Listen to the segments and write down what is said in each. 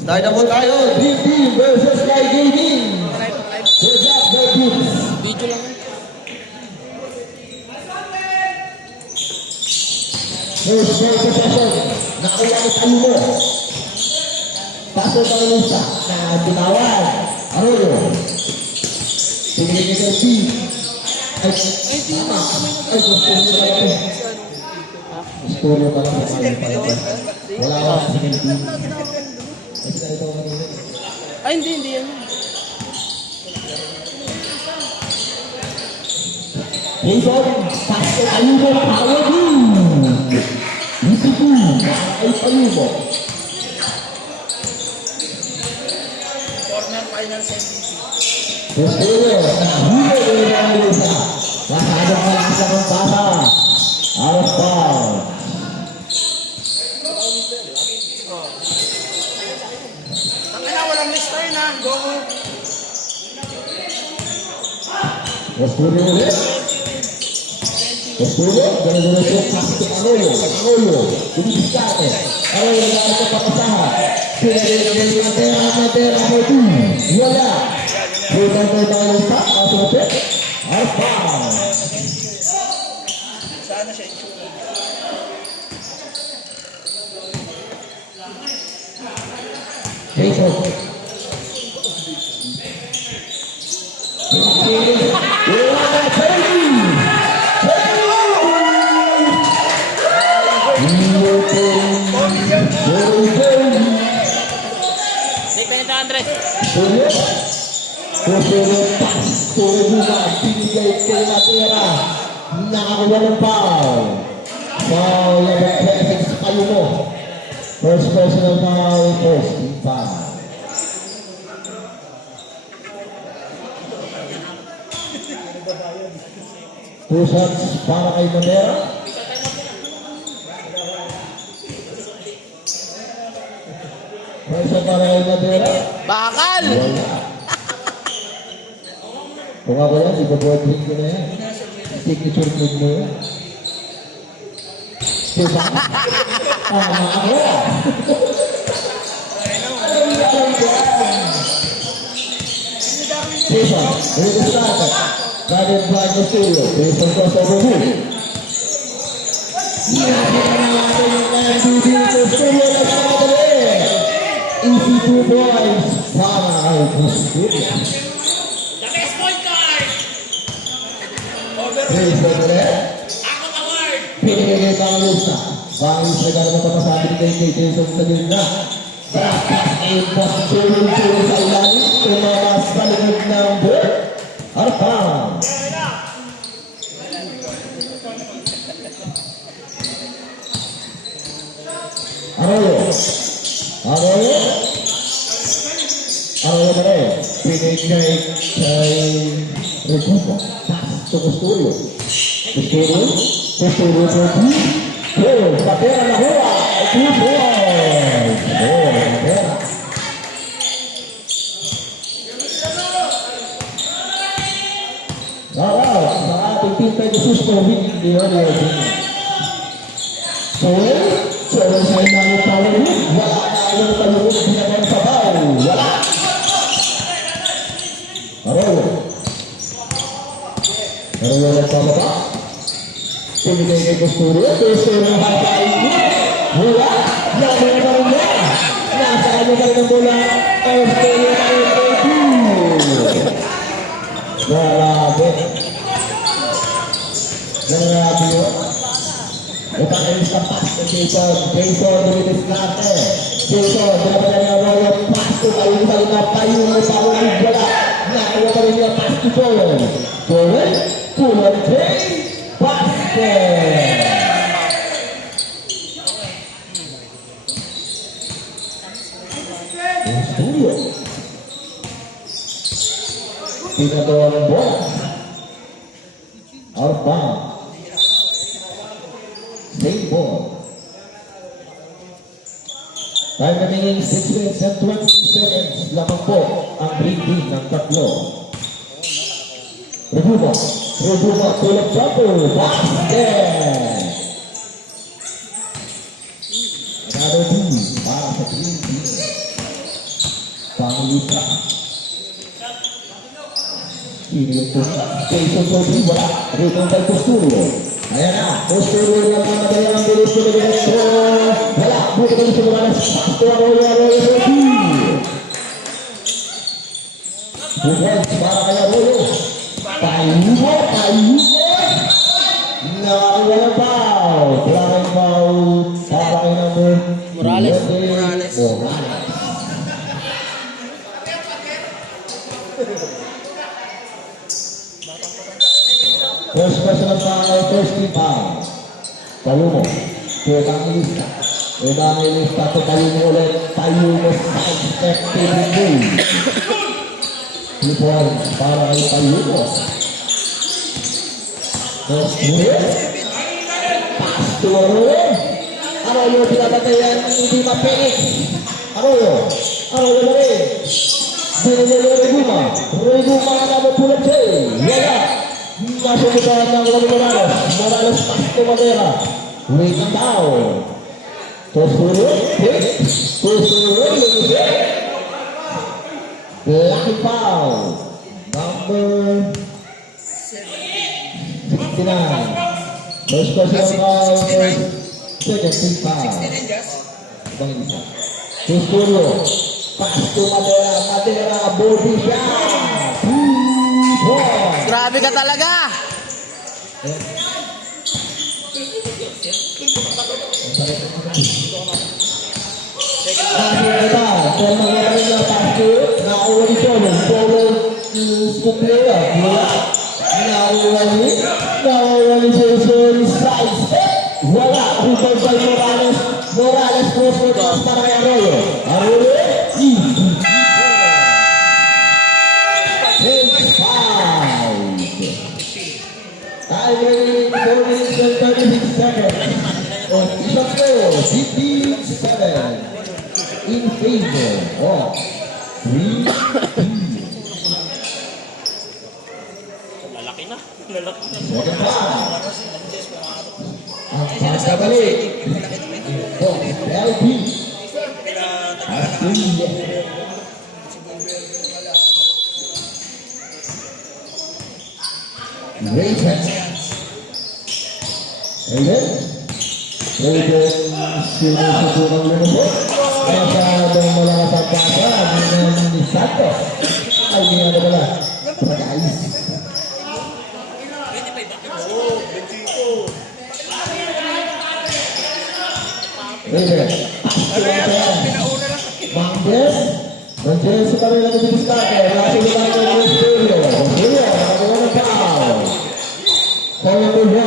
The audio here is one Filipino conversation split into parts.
Start na po tayo. Dream Team versus Sky Gaming. Good luck, my dudes. Video lang. First possession. Nakuha ni Talumo. Paso pa rin isa na tinawag. Arroyo. Tingin niya sa team. Ay, tama. Ay, gusto niyo ba ito? Gusto niyo ba ito? Wala ka sa second team. Ay, hindi yan. Jason, Pastor Ayubo, power team. Dito po, ay Ayubo. Corner final MVP. Gusto nahuli ko yung mga isa. Masyadong malasa ng pasa. Out of bound. Tangina, walang mister na. Go. Gusto ulit. Gusto gano'n-gano'n ito. Pasok Arroyo. Arroyo. Binibiskate. Arroyo na ito papasahan. Pinagin ang matera mo ito. Wala. Punan mo tayo sa kasapit. Out of bound. Sana siya itsura. Jason. Take penalty, Andres. Sulit na binigay kay Matera. Nakakuha ng foul. Foul level presence sa kayo mo. First personal foul, first team foul. Two shots para kay Matera. First shot para kay Matera. Bakal! Wala. Kung ako yan, iba-boarding ko na yan. Signature food mo yan. Diba? Tama ako. Jason, with the starter. Guided by the studio. Jason crossover move. Easy two boys. Para kay Studio. The best point guard! Jason ulit. Ako award! Pinigay pa ang lista. Bangis na gano'n mapapasabi kay Jason sa gilna. Brakas ay pasulong-sulong sa ilalim. Tumamas sa likod ng board. Harapang. Arroyo. Arroyo. Arroyo na rin. Pinigay kay Recupo. Pass to Custodio. Custodio. Custodio for two. Good. Patera na hula. Two boys. Good. Patera. Alright. Sa ating team kay Gusto, hindi earlier. So sa inang power hook. Wala na yung talukot. Binabang sabaw. Wala. Arroyo. Arroyo na pababa. Pinigay kay Custodio. Custodio na hapain mo. Wala. Yaman na rin na. Nasa kanya ka rin ang bola. Custodio na rin kay Grabe. Grabe yun. Ipakalis na pass kay Jason. Jason, dumilis natin. Jason, dinabalan niya Arroyo. Pass to Ayunsal na tayo na sa ulit. Wala. Nakawa pa rin niya pass to Joel. Joel, pulang Jay. Basket. Studio. Pinagawa ng bola. Out of bound. Same ball. Time remaining 6 minutes and 20 seconds. Lamang po ang green team ng tatlo. Rebuba. Rebuba. Tulog jumper. Basket. Another team para sa green team. Pangulita. Ini untuk Jason Tobi, wala. Rito kay Posturo. Ayan na, Posturo lang ang madali ang bilis ko na direkto. Wala, buti ko sa mga sakto ang Arroyo Tobi. Bukas para kay Arroyo. Payubo. Walang foul. Walang foul para kay number Morales. Morales. First personal foul, first team foul. Talumo. Evangelista. Evangelista to Talumo ulit. Talumo side step table move. Lipuan para kay Talumo. First move. Pass to Arroyo. Arroyo pinapatayan, hindi mapinik. Arroyo na rin. Binigay Reguma na napupulat siya. Wala. Nasubukan ng Morales. Morales pass to Madera. Wait and down. Tosuro. Lucky foul. Number 69. First personal foul. Second team foul. Bangilisa. Tosuro. Pass to Madera. Body shot. 2-4. Grabe ka talaga! Wala, rebound by Morales. Morales cross with us para kay Arroyo. Arroyo, easy. 5. Time remaining 4 minutes and 36 seconds. Official score, 57 in favor of 3 Lalaki na. Second foul. Ang pagkabalik. Ito, LP. Astin. Raven. Sinusubo ng lumabot. Masyadong malakas ang basa ni Santos. Ay, hindi nga pala. Pagkais. Raven. Mangges sa kanila ng Bibiskate. Lasi nila ng Studio. Studio, nakagawa ng foul. Foul number 1.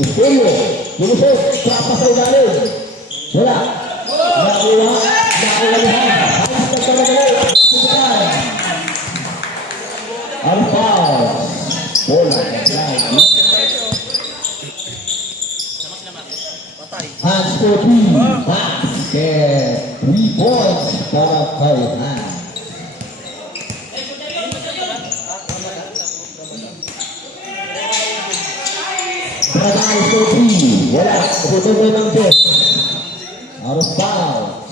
Studio, lulusot, trapa sa ilalim. Wala. Nakuha lahat. Ayos na talaga. Ang foul. Bola. Hands for 3. Basket. 3 points para kay Hans. Hands for 3. Wala. Puto mo ng Jeff. Out of foul.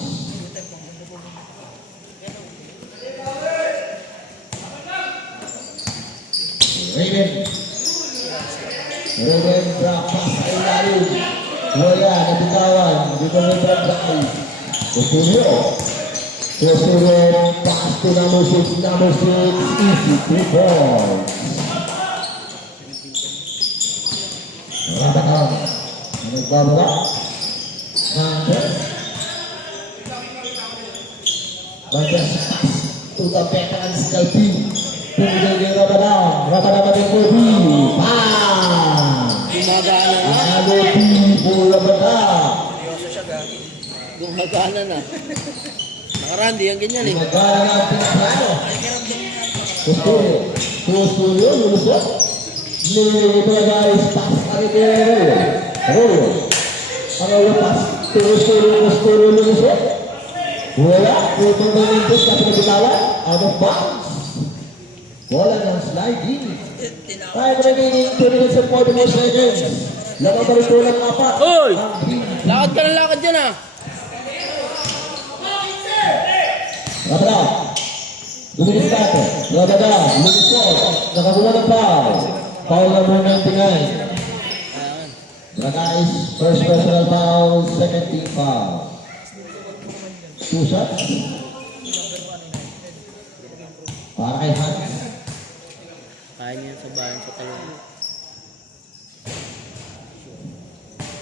Raven drop pass sa ilalim. Wala, nabitawan. Dito may drop drive. Tutuyo. Pass to number 6. Easy 3 points. Rabakan. Nagbababa. Mangges pass to the veteran Scalpi. Pinigay Rabakan. Rabakan ng Kobe. Gumagana na. Gumagana na. Nakarandi, ang ganyan eh. Gumagana na ang pinaplano. Tustuyo, lulusot. Nilagay, pass pa rin kaya Arroyo. Arroyo pass. Tustuyo, lulusot. Wala, putong ng impos na pinabitawan. Out of bounds. Bola ng sliding. Time remaining 2 minutes and 44 seconds. Lamang baritulang 4. Uy! Ang green. Lakad ka ng lakad dyan ah. Rabada. Luminis natin. Rabada. Lumisot. Nakakuha ng foul. Foul number 99. Guys, first personal foul, second team foul. 2 shots. Para kay Hans. Kaya niya sa bayan sa talong.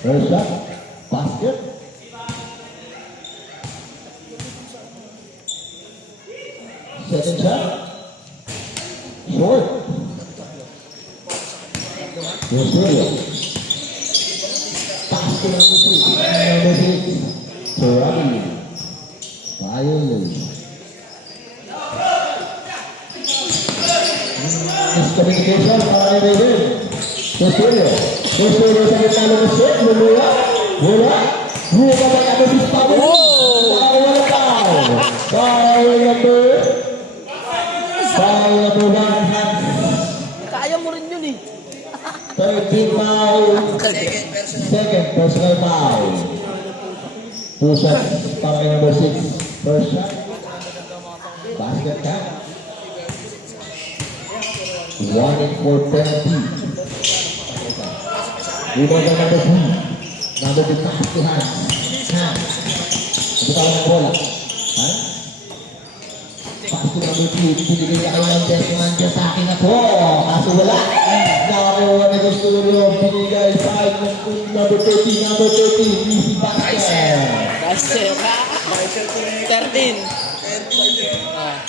First shot. Basket. Second shot. Short. Rosario. Basket number 3. Number 6. Ferrari. Violin. Miscommunication para kay Raven. Rosario. Rosario sa gitna ng set. Lumuya. Bola. Buka pa yung abis pa. Foul number 1. Kaya mo rin yun eh. Third team foul. Second personal foul. 2 shots para kay number 6. First shot. Basket count. 1 and 4 penalty. Rebound ng number 3. Number 2 pass to Hans. Hans. Nagkatawa ng bola. Hans. Pass to number 2. Binigay niya kay Mandes. Mandes sa akin ako. Kaso wala. Nakakuha na gusto nyo. Binigay sa number 30. Number 30. Easy basket. Dasher ha. 13. Ah.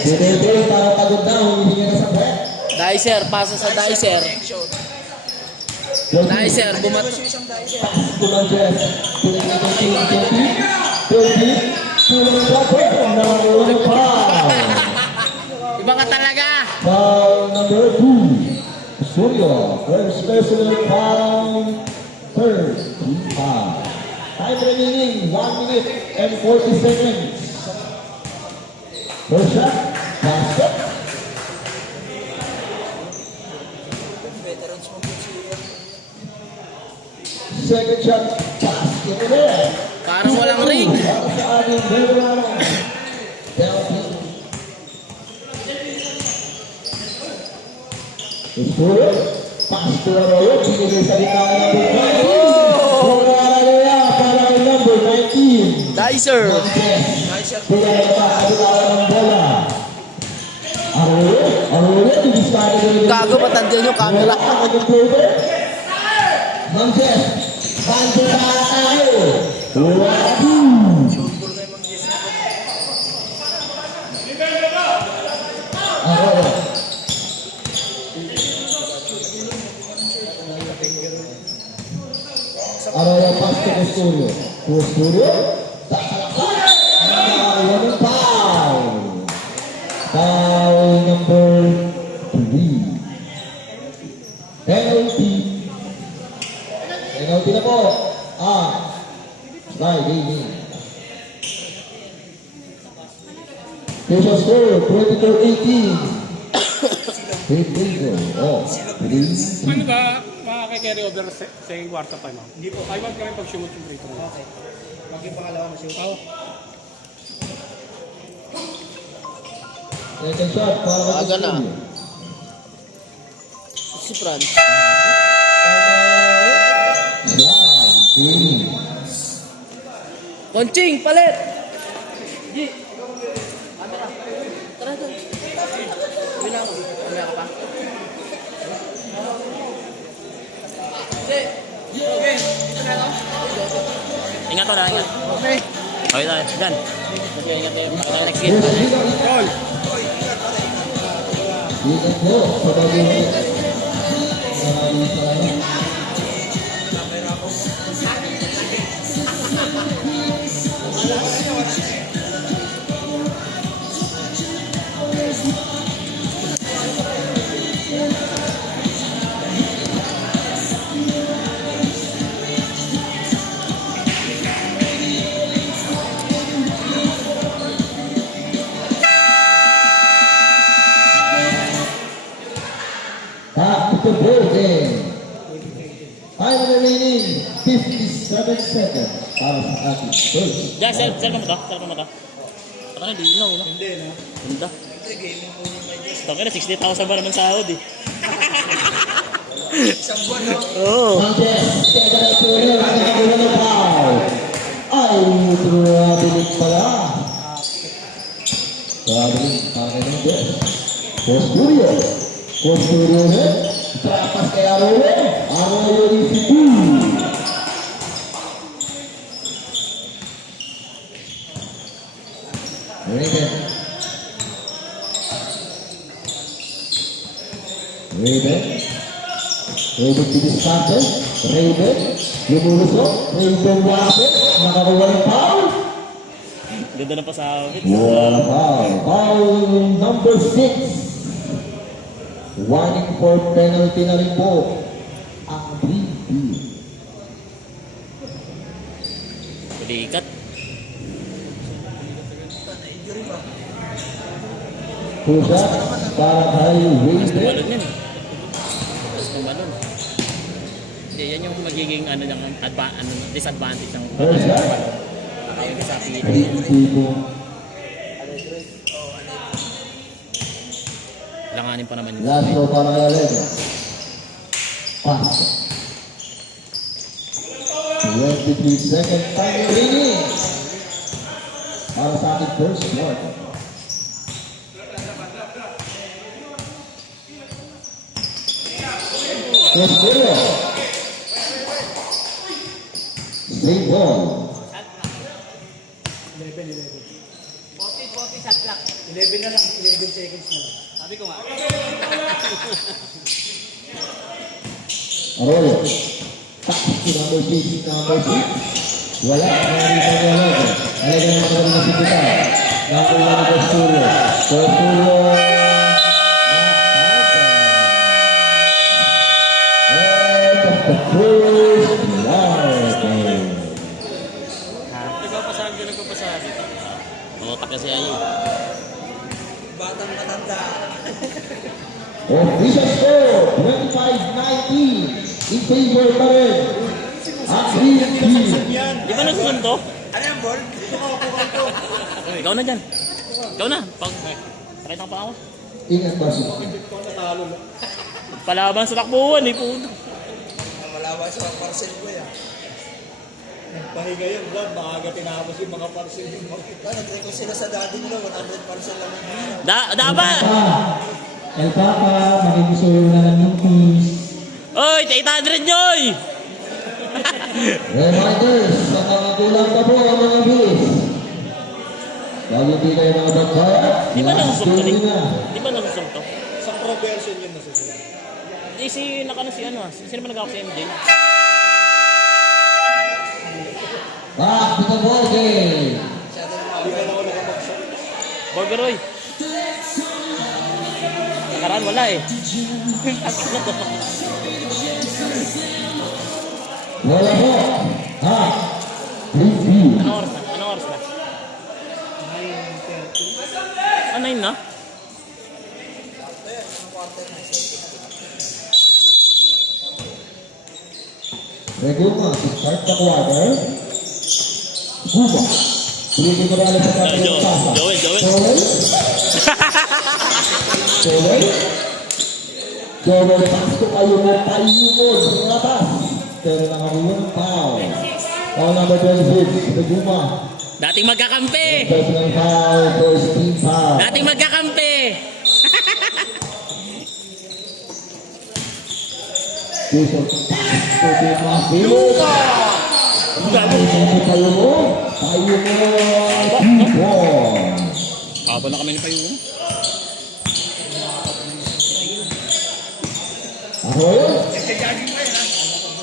Dinedre para pagod na. Humihingi na sa bet. Dicer, pasa sa Dicer. Dicer, bumat. To Mandes. Binigay ng team 30. 30. Foul. Iba ka talaga. Foul number 2. Suryo. First personal foul. Third team foul. Time remaining 1 minute and 40 seconds. First shot. Basket. Second shot. Basket ulit. Parang walang ring. Para sa ating Belgrano. Delphi. Suryo. Pass to Arroyo. Binigay sa gitna ng number 19. Para kay number 19. Dicer. Gago, matanda yung camera. Manches, bantu tayo. Arroyo pas ke Studio. Studio. Foul. Foul number 3. Penalty. Penalty na po. Sliding. Official score, 22-18. Free throw. Please. Ano ba, makaka-carry over sa kwarta pa, ma'am? Hindi po. Ay, wag kami pag-shoot yung free throw. Okay. Wag yung pangalawa ma-shoot. Oo. Second shot, para kay Aga na. Studio. Si Franz. Slide. Konching, palit! G. Camera. Tara doon. Sabi na ako. Kamaya ka pa. Okay. Ingat ko na, ingat. Okay. Okay na, gan. Sige, ingat tayo. Pakita next game. Roll! Ingat po sa bagay. Maraming salamat. the ball game. Time remaining 57 seconds para sa ating first. Diyan, sir mo to. Parang hindi ilaw, no? Hindi, no? Ganda. Tangin na, 60,000 ba naman sahod eh. Isang buwan, no? Oo. Sanchez, teka na ito rin, nakakakuha ng foul. Ay, trabilik pala. Trabilik, akin ng best. Posturio rin. Trapas kay Arroyo ni Sibu. Raven piniskante. Raven lumulusok. Raven lapit. Nakakuha ng foul. Ganda ng pasawit. Wala foul. Foul number 6. Warning for penalty na rin po ang Green Team. Pulikat. Two shots para kay Raven. Balon yun. Balon. Hindi, yan yung magiging disadvantage ng First shot. ayaw sa pili. Green Team. Langanin pa naman yun. Last shot para kay Alego. Pass. 23 seconds time remaining. Para sa ating first quarter. Posturio. Save ball. 11 na lang, 11 seconds na lang. Sabi ko nga. Arroyo. Takot si number 6. Wala. Nakita niya Alego. Alego na naman na si Pita. Nakuha ni Posturio. Posturio. The first quarter. Nagpapasabi. Otak kasi ayaw. Batang matanda. Official score, 25-19 in favor pa rin. Ang Green Team. Yan. Di ba nasusunto? Ano yan, Bol? Nakakakuha ko. Ikaw na dyan. Ikaw na. Pakita pa ako. Ingat ba siya? Natalo na. Palaban sa takbuhan eh. Puto. Malawa sa mga parcel ko yan. Nagpahiga yun, Vlad. Maaga tinapos yung mga parcel yung mga. Nag-request sila sa daddy nila, 100 parcel lang yung Dapat! El Papa, makikisuyo na ng notice. Oy! 800 nyoy! Reminders, sa mga kulang pa po ang mga bis. Bago hindi kayo mga bagkaya, Di ba nasusumto last ni? two na. Di ba nasusumto? Sa pro version yun nasusunod. Si sino ba nag-ako si MJ? Back to the ball game. Hindi ka na ako nakapagsak. Borgeroy. Nakaraan wala eh. Wala po. Ha? Review. Anong oras na? Anong oras na? 9:30. Ah, 9 na? Reguma to start the quarter. Guba. Tuloy ko rin sa kanyang pasa. Joel. Joel, pasto kayo mo, sa labas. Pero nakakuha ng foul. Foul number 26, Reguma. Dating magkakampi! Personal foul, first team foul. Dating magkakampi! Jason, pasto din mga Luka! Tayo mo, Haba na kami ni Payong. Arroyo.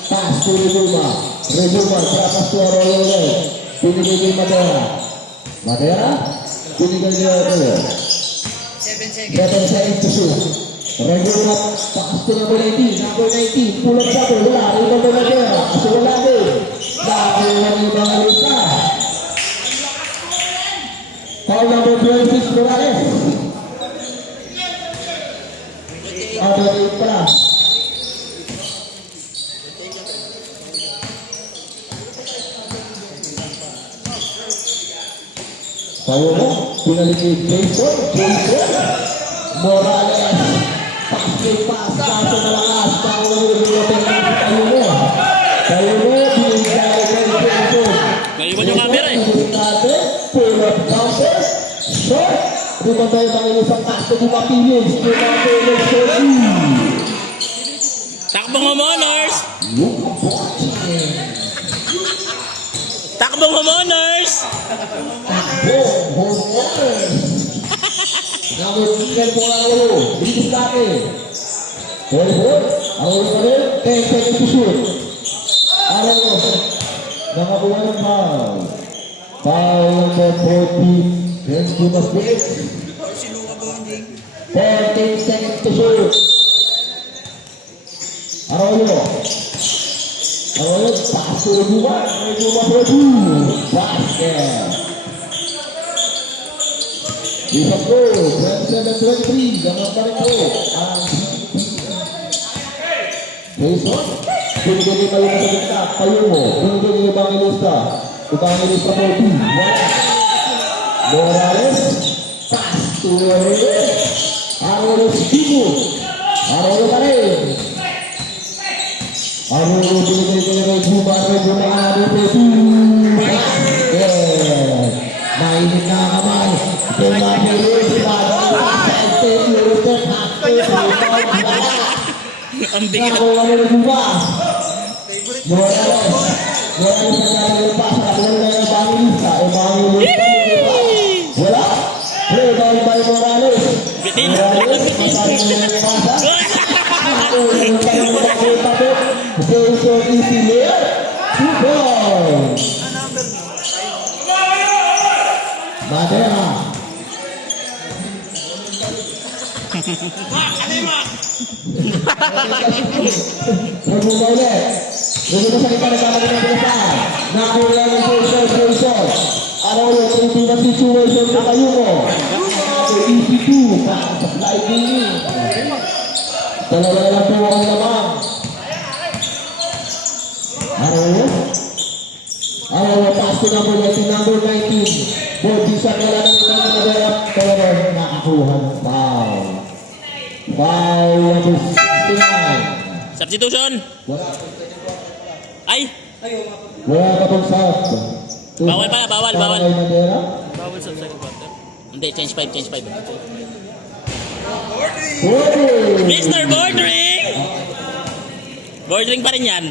Pass to Reguma. Trapas to Arroyo. Pinigay kay Madera. Pinigay niya Arroyo. 7 seconds to shoot. Reguma, pass to number 19. Pulang sa atin. Wala. Ikaw na Madera. Kasi wala din. Nakuha ni Marisa. Foul number 26, Morales. Out of 8 pala. ni Jason. Morales. Pass to pass. Kaso malakas. Kaso tayo mo. Tayo mo. Binigay kay Jason. Naiwan yung camera eh. Pull up counter. Short. Bumabay mga isang kaso. Bumapilis. Bumapilis. Takbong homeowners! Takbong homeowners! Number 10 po ang ulo. Bilis natin. Ball. Ang ulo pa rin. 10 seconds to shoot. Araw. Nakakuha ng foul. Foul number 40. Then to the six. 14 seconds to shoot. Arroyo. Arroyo. Pass to Rejuma. Rejuma for two. Basket. Isang go. 27-23. Ganun pa rin po. Ang Jason. Pinigyan kayo na sa gitna. Kayo mo. Pinigyan yung Evangelista. Evangelista for two. Wala. Morales. Pass to Arroyo. Arroyo Stigo. Arroyo pa rin. Arroyo pinigyan kayo na Rejuma. Rejuma for two. Basket. Mainit na kamay. Ang bigat. Bitin. Madera. Rejuma ulit. Rejuma sa kita nagkamali ng pinasan. Nakuha ng position. Arroyo, Pilipina situation na kayo mo. EC2, supply din. Dalawa na lang po ang lamang. Arroyo. Arroyo, pass to number 19, number 19. Bordisan wala na ito na Madera. Pero nakakuha ng foul. Foul number 69. Substitution. Ay! Wala ka pong sub. Bawal pa, bawal. Kay Madera. Bawal sa second quarter. Hindi, change 5. Mr. Bordering! Bordering pa rin yan.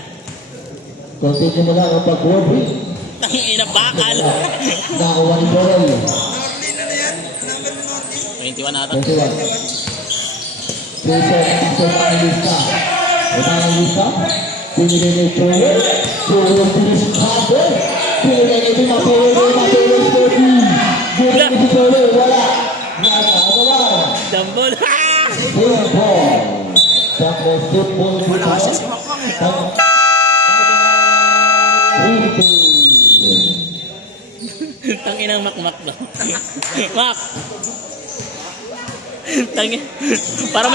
Continue mo lang ang pag-boarding. Tangina, bakal. Nakakuha ni Borel. 21 ata. 21. Jason Evangelista. Evangelista. Pinigay ni Joel. Joel finish cover. Pinigay ni Mapelo Sporty. Pinigay ni Joel. Wala. Nagawa. Dambol. Football. Tapos football. Wala siya si Makwang eh. Tanginang makmak ba? Mak! Tangin. Para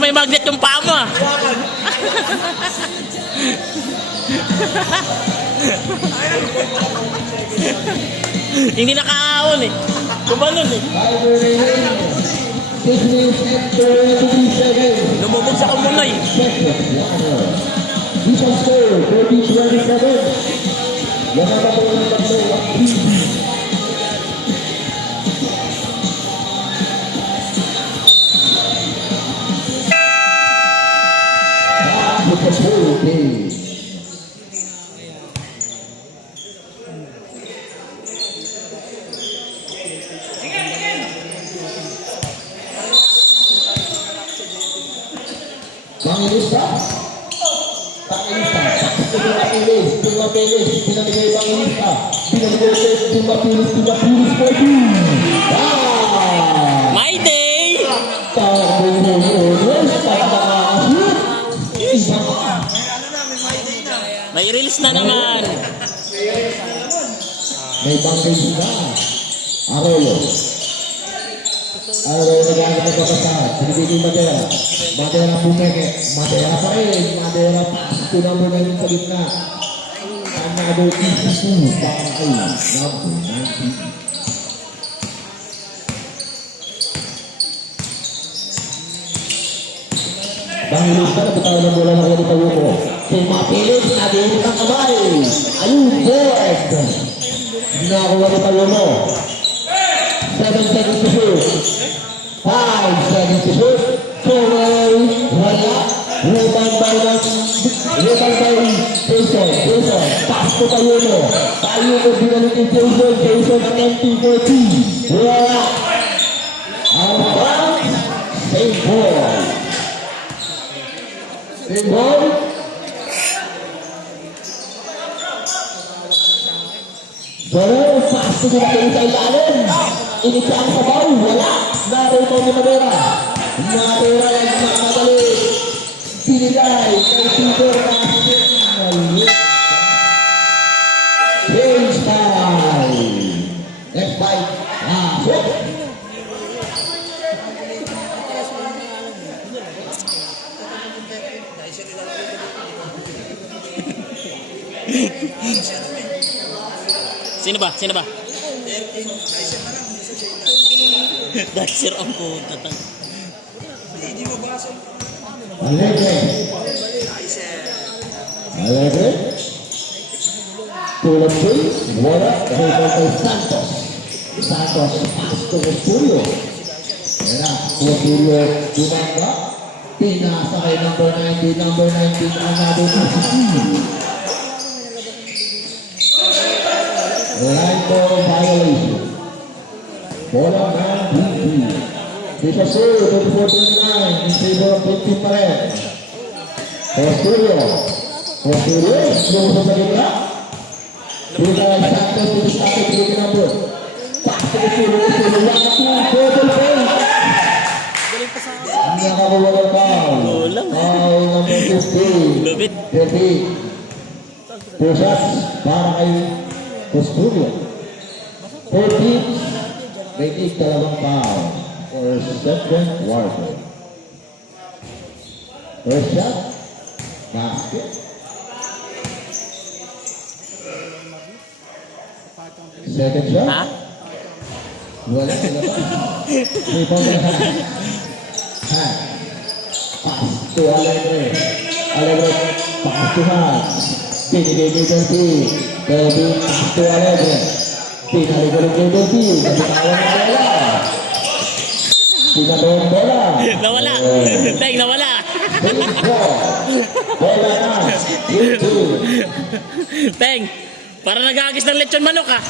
may magnet yung paa mo ah. Hindi nakaahon eh. Kumalun eh. Lumubog sa kumunay. Vision score, 30-27. Yan ang kapag ng tatlo. Pangilista. Pinamigay Pangilista. Pinamigay for two. My day! May release na naman. May bangkay na. Arroyo. Arroyo nagagawin ng kapasad. Pinibigay Madera. Madera pumeke. Madera pa rin. Madera pa. Ito na muna yung sa gitna. Another EC2. Para kay number 19. Bangilis ka na, bitaw ng bola ng ganito mo. Si Mapilis, nag-iinit ang kamay. Ayun, good. Nakakuha ni tayo mo. 7 seconds to shoot. 5 seconds to shoot. Tuloy, wala. Rebound by Jason. Jason, pass to tayo mo. Tayo mo, binalik ni Jason. Jason, ang empty for 2. Wala. Out of bounds. Save ball. Save ball. Pero, fast to na kayo sa ilalim. Inikyang sa ball. Wala. Narito ni Madera. Madera ang mamadali. Pinigay kay Peter Castillo. Change time. Next fight. Hit. Sino ba? Sino ba? Dasher ang puta. Alegre. Tulad ko, wala. Rebound kay Santos. Santos, pass to the studio. Kaya, Studio, Dumanga. Pinasa kay number 19, another position. Line ball violation. Bola ng BP. Dito sir, 24-29 in favor of 15 pa rin. Studio, yung sa gitna. Dito ay Santos, dito sa ating group number. Pass to the Studio, 1-2, double play. Nakakuha ng foul. Foul number 15. Lubit. 13. 2 shots para kay Studio. 14. May take dalawang foul for second quarter. First shot. Basket. Second shot. Ha? Wala sila pa. Rebound na hand. Hand. Pass to Alegre. Alegre. Pass to hand. Binigay kay Delphi. Delphi. Pass to Alegre. Pinaligalig kay Delphi. Nabitawan na bola. Pinabawang bola. Nawala. Teng, nawala. Baseball. Bola na. 2-2. Teng, para nag-aagis ng lechon manok ha.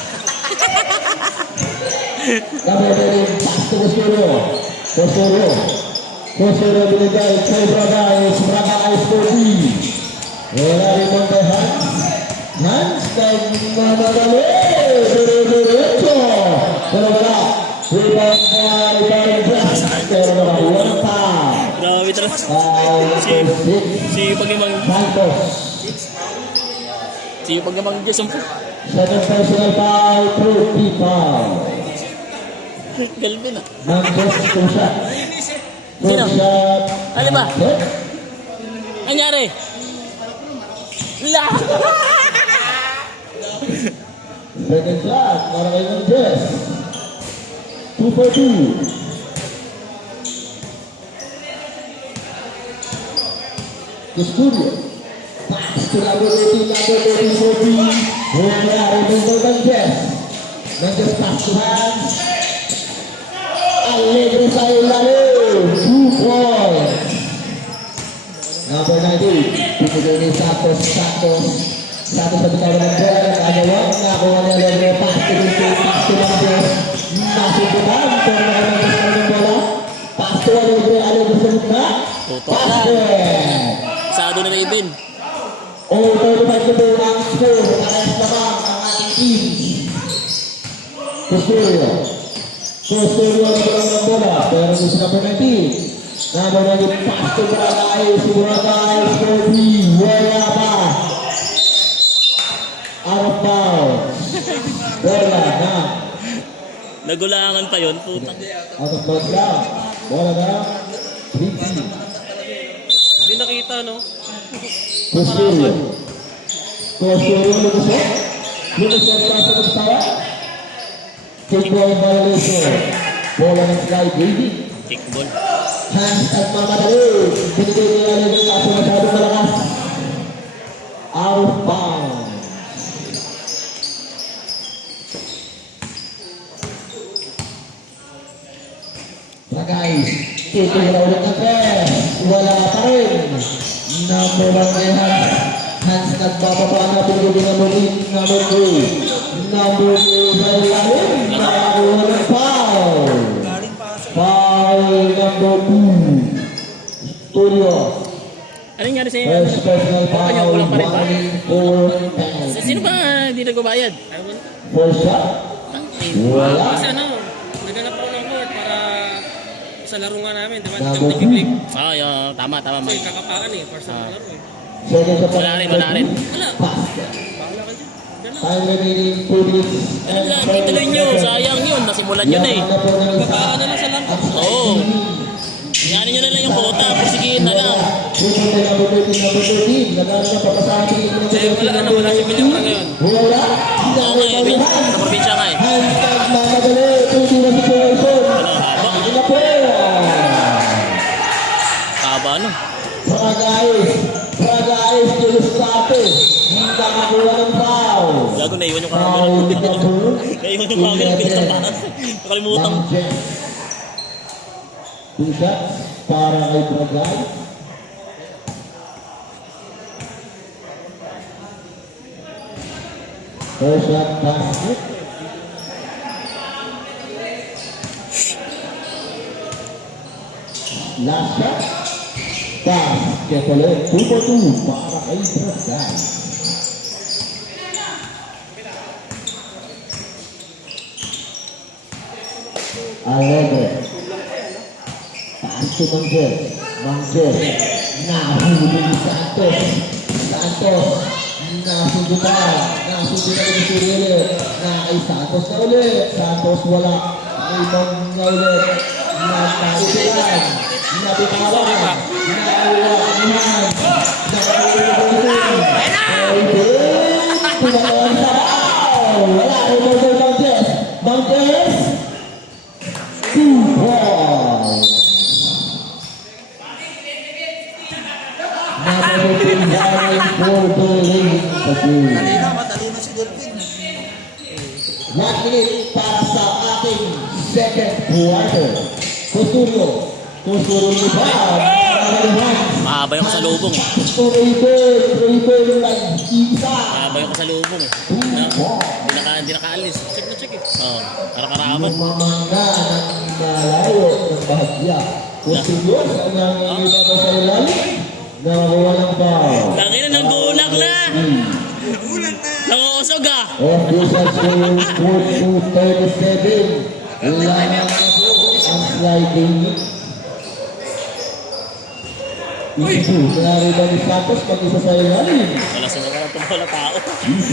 Kabebe pass to Studio. Studio binigay kay Bragais. Bragais for B. Wala rin mo kay Hans. Hans kay Mamadali. Diretso. Pero wala. Rebound by Bragais. Pero wala pa. Grabe talaga. Si Pagimang Santos. Si Pagimang Diyos ang Second personal foul. 30 foul. Galvin ah. Nandos 2 shot. Sino? 2 shot. Ano ba? Anyari? La! Second shot para kay Nandos. 2 for 2. The Studio. Pass to number 18 for B. Wala rin ng Nandos. Nandos pass to hands. Alegre sa ilalim. 2 points. Number 19. Pinigay ni Santos. Santos sa bitawan ng bola. Nagawang nakuha ni Alegre. Pass to Nandos. Nasubukan. Pero nakamagos na ng bola. Pass to Alegre. Alegre sa gitna. Basket. Sado na Raven. Over 5 to the long score. Nakayas naman ang ating team. Studio ng bola. Pero si number 19. Number 19 pass to Bragais. Bragais for B. Wala pa. Out of bounds. Bola na. Nagulangan pa yun, puta. Out of bounds lang. Bola na. 3-3. Hindi nakita, no? Studio. Lumusot. Lumusot pa sa magtawa. Kickball violation. Bola ng Sky Baby. Kickball. Hands at mamadali. Binigay niya lang yung kaso masyadong malakas. Out of bounds. Guys, ito na ulit ang press. Wala pa rin. Number 1 ay Hans nagbababa na pinigil na muli. Number 3. Number 2 ay lalim. Nakakuha ng foul. Galing pa sa Foul number 2. Studio. Anong nangyari sa'yo? First personal Baka niya, foul. kulang pa rin ba? Warning for penalty. Sino ba hindi nagbabayad? First shot. Wala. Kasi ano, naghanap ako ng court para sa laro nga namin, di ba? Number Champions League. 2. Ah, yun, tama, Kasi Mike. kakapakan eh, first time laro eh. Second shot. Wala rin, wala rin. Wala, Basket. bahala ka dyan. Ganun. Time remaining 2 minutes. Ano lang, ituloy nyo, sayang yun, nasimulan yun eh. Kakapakan na lang sa langka. Oo. Ingani nyo na lang yung kota, pusigihin na lang. Eh, wala ano, wala si Villagra ngayon. Oo nga eh, sa probinsya nga eh. Kaba ano? Gago na iwan yung camera. Naiwan yung camera, bilis ang taas. Nakalimutan. Two shots para kay Bragay. First shot basket. Last shot. Basket ulit. 2-2 para kay Bragay. Alegre. Pass to Mangel. Mangel. Nahuli ni Santos. Santos. Nasubukan. Nasubukan ni Suriel. Na kay Santos na ulit. Santos wala. Kay Mangel ulit. Nagkaibigan. Nabitawan. Nauwakihan. Nakaibigan. Kumakawan sa bao. Wala rin Mangel Mangel. Mangel. 2 points. Kanina, matalino si Delphin. 1 minute para sa ating second quarter. Kusturio. Kusturio ni Bob. Mahaba yung kasalubong. Raven like isa. Mahaba yung kasalubong. Hindi nakaalis. Check na check eh. Oo, karakaraman. Mamangga ng malayo ng bahagya. Kusturio sa kanyang ibaba sa ilalim. Nakakuha ng foul. Laki na ng gulang na! Nanguusog ah! Official score 4-37. Wala na po ang sliding. Ito, nangyari ba ni Santos pag isa sa ilalim? Wala sa mga wala tao.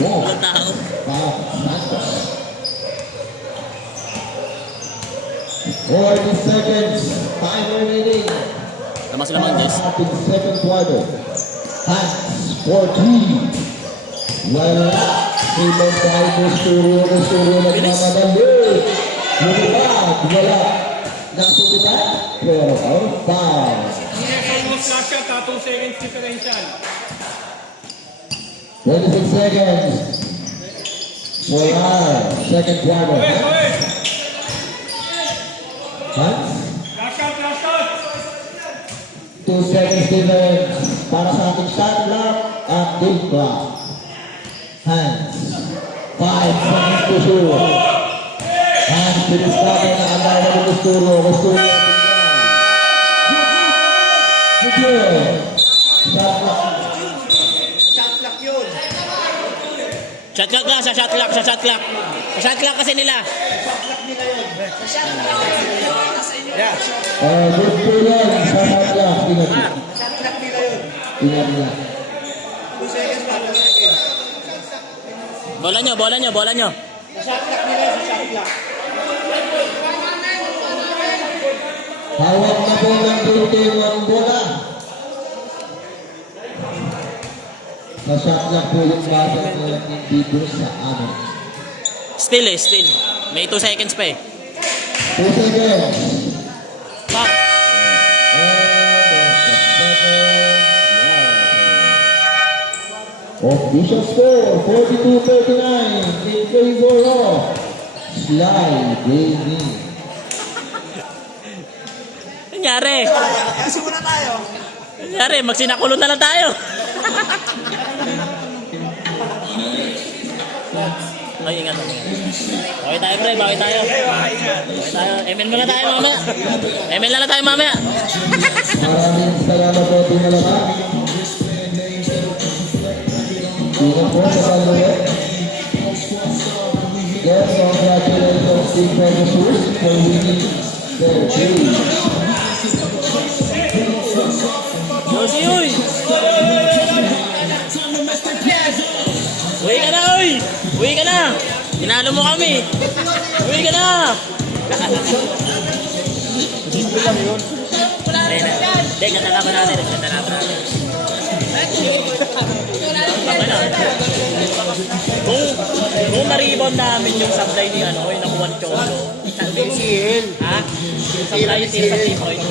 Walang tao. Santos. 40 seconds. Time remaining. Tama sila mga Jess. Ating second quarter. Hands for 3. Wala. Ibang tayo Kusturio nagmamadali. Lumipad. Wala. Nasulitan. Pero out of bounds. Almost last shot, 2 seconds differential. 26 seconds. For our second quarter. Hands. Last shot, last shot! 2 seconds difference para sa ating shot clock at game clock. Hands. 5 seconds to shoot. Hands, bilis natin na andaw na ng Kusturio. Kusturio. Good game. Shot clock. Shot clock yun. Shot clock na, sa shot clock, sa shot clock. Sa shot clock kasi nila. Yeah. Good play yan sa shot clock. Tingnan nila. Shot clock nila yun. Tingnan nila. 2 seconds pa. Bola nyo, bola nyo, bola nyo. Shot clock nila yun, shot clock. Hawak na po ng 21 bola. Sa shot clock po yung basa ng dito sa amin. Still eh, still. May 2 seconds pa eh. 2 seconds. Pak! Official score, 42-39 in favor of Sly Gaming. Nangyari? Kasi muna tayo. Nangyari, magsinakulong na lang tayo. Ay, ingat lang. Bawi tayo, pre. Bawi tayo. Bawi tayo. ML muna tayo mamaya. ML na lang tayo mamaya. Maraming salamat po tinalaman. Ingat po sa panulit. Yes, congratulations Team Pegasus for winning their game. Yosi, uy! Uwi ka na, uy! Uwi ka na! Tinalo mo kami! Uwi ka na! Hindi, katalaban natin. Katalaban natin. Kung na-rebound namin yung supply ni ano, yung nakuha ni Choco. Ha? Yung supply yung team sa team point.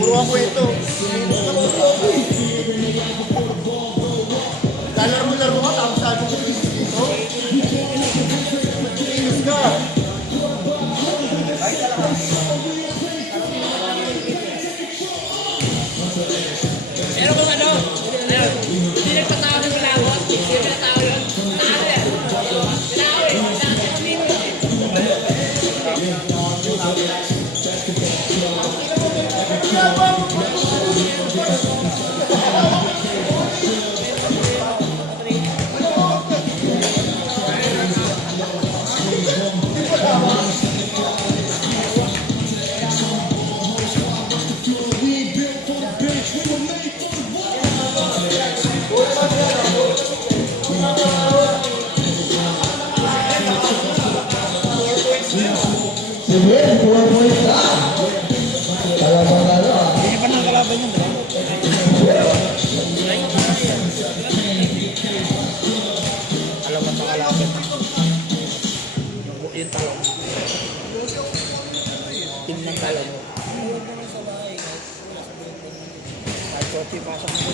Puro ako ito. Lalaro ka, tapos sabi ko dito. Inis ka. Pero kung ano, hindi nagpatawag ng kilawot, hindi nagpatawag yun. Ano yan? Kilawot eh. Sige, 4 points na. Kalaban na lang. Hindi pa nang kalaban yun, bro. Alam mo pa kalaban. Yung talong. Team ng talong. Kahit kotse pasok mo.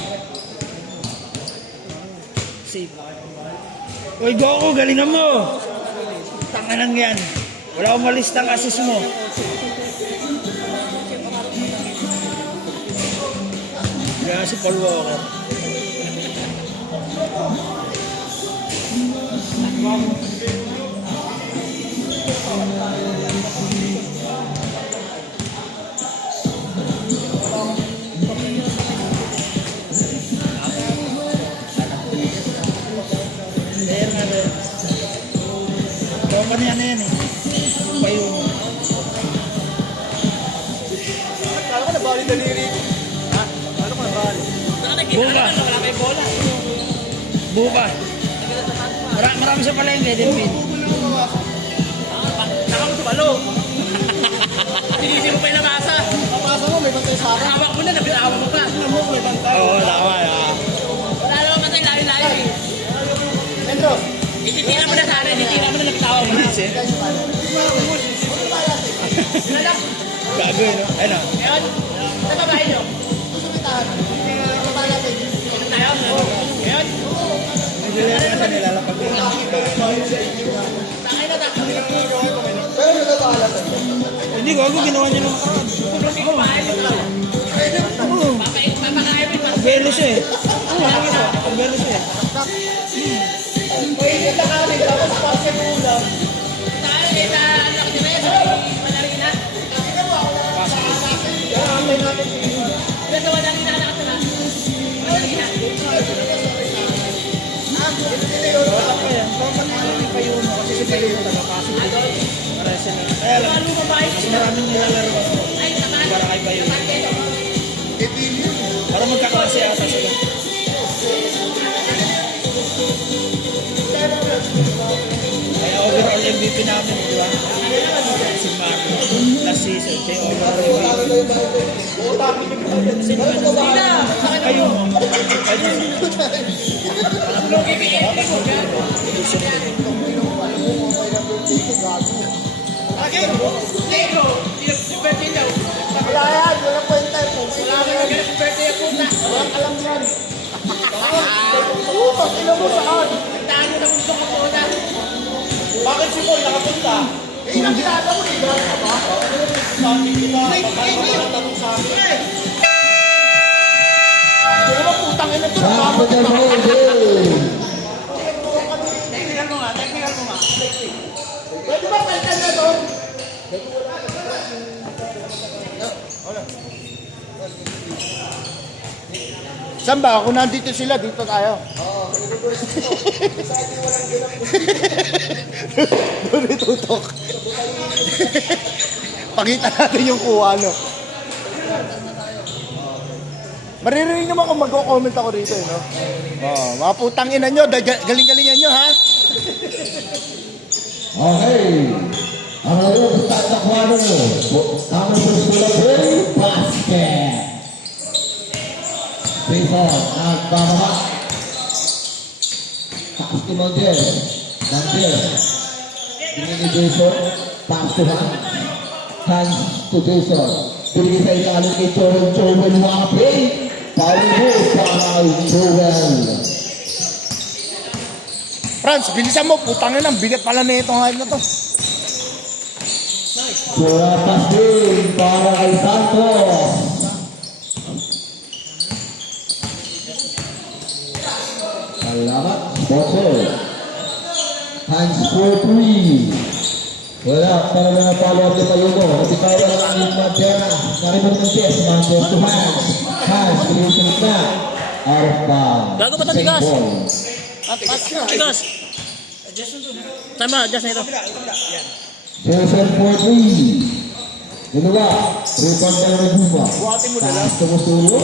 Save. Uy, Goku, galingan mo! Tanganan yan. Wala akong malistang assist mo. Kaya si Paul Walker. Ayan nga rin. Company ano yan eh. Payo mo. Kala ko nabali daliri. Ha? Kala ko nabali. Buka. Buka. Marami sa palengke, Delphin. Saka mo sa balo. Tinisip mo pa yung nabasa. Papasa mo, may bantay sa akin. Hawak mo na, nabirawan mo pa. Tingnan mo, may bantay. Oo, tama yan. Lalo mo patay, layo-layo eh. Andros. Ititira mo na sana, ititira mo na nagtawa mo na. Gago yun, no? Ayun na. Ngayon, sa babae nyo. Tayo, ngayon. Hindi lang kasi nilalapag ko. Takay na, takay. Pero nagkakalat. Hindi, gago, ginawa niya nung karan. Hindi ko maayon mo lang. Papakain mo yung Pabelo siya eh. Pabelo siya eh. Pwede ka kami, tapos pase mo ulam. Tayo, kita, ano, di ba yan, sa Manarina? Sa Manarina, nakasala. Manarina. Wala pa yan. Dapat ano pa yun mo kasi si Payo yung tagapasok. Para sila. Kaya lang, Lalo babae mas maraming nilalaro. ay, tamaan. Para kay Payo. Para magkaklase ata sila. Kaya overall MVP namin, di ba? Si Marco. Last season, siya yung overall MVP. Kayo mo. Wala yan, walang kwenta. Wala ka nag-birthday ang puta. Walang alam yan. Tapos ilan mo saan? Tandaan mo na kung gusto ko po na. Bakit si Paul nakapunta? Eh, nakilala mo, di ba? Sabi kita, tanong sa akin. Kaya ba putang ina ito? Capital holding. Technical mo nga, technical mo nga. Pwede ba palitan na doon? Saan ba? Kung nandito sila, dito tayo. Oo, doon itutok. Pakita natin yung kuha, no? Maririnig naman kung mag-comment ako rito, no? Oo, mga putang ina nyo, galing-galingan nyo, ha? Okay. Ang ngayon, start na kwano. Ang susunod, basket. Jason, nagbababa. Pass to Mandel. Mandel. Binili Jason. Pass to Hans. Hans to Jason. Binili sa ilalim kay Joel. Joel Wape. Pauli mo para Joel. Franz, bilisan mo, putang ina, bigat pala na itong hype na to. Sura pass din para kay Santos. Salamat, sponsor. Hands for 3. Wala, para na follow up na tayo mo. Natipawan ang aming Montera. Narimod ng chest, Manches to hands. Hands, pinusing na. Out of bounds. Gago ba ito, Tigas? Same ball. Tigas. Tama, adjust na ito. Jason for 3. Dalawa, rebound na ng Juma. Taas to Musturo.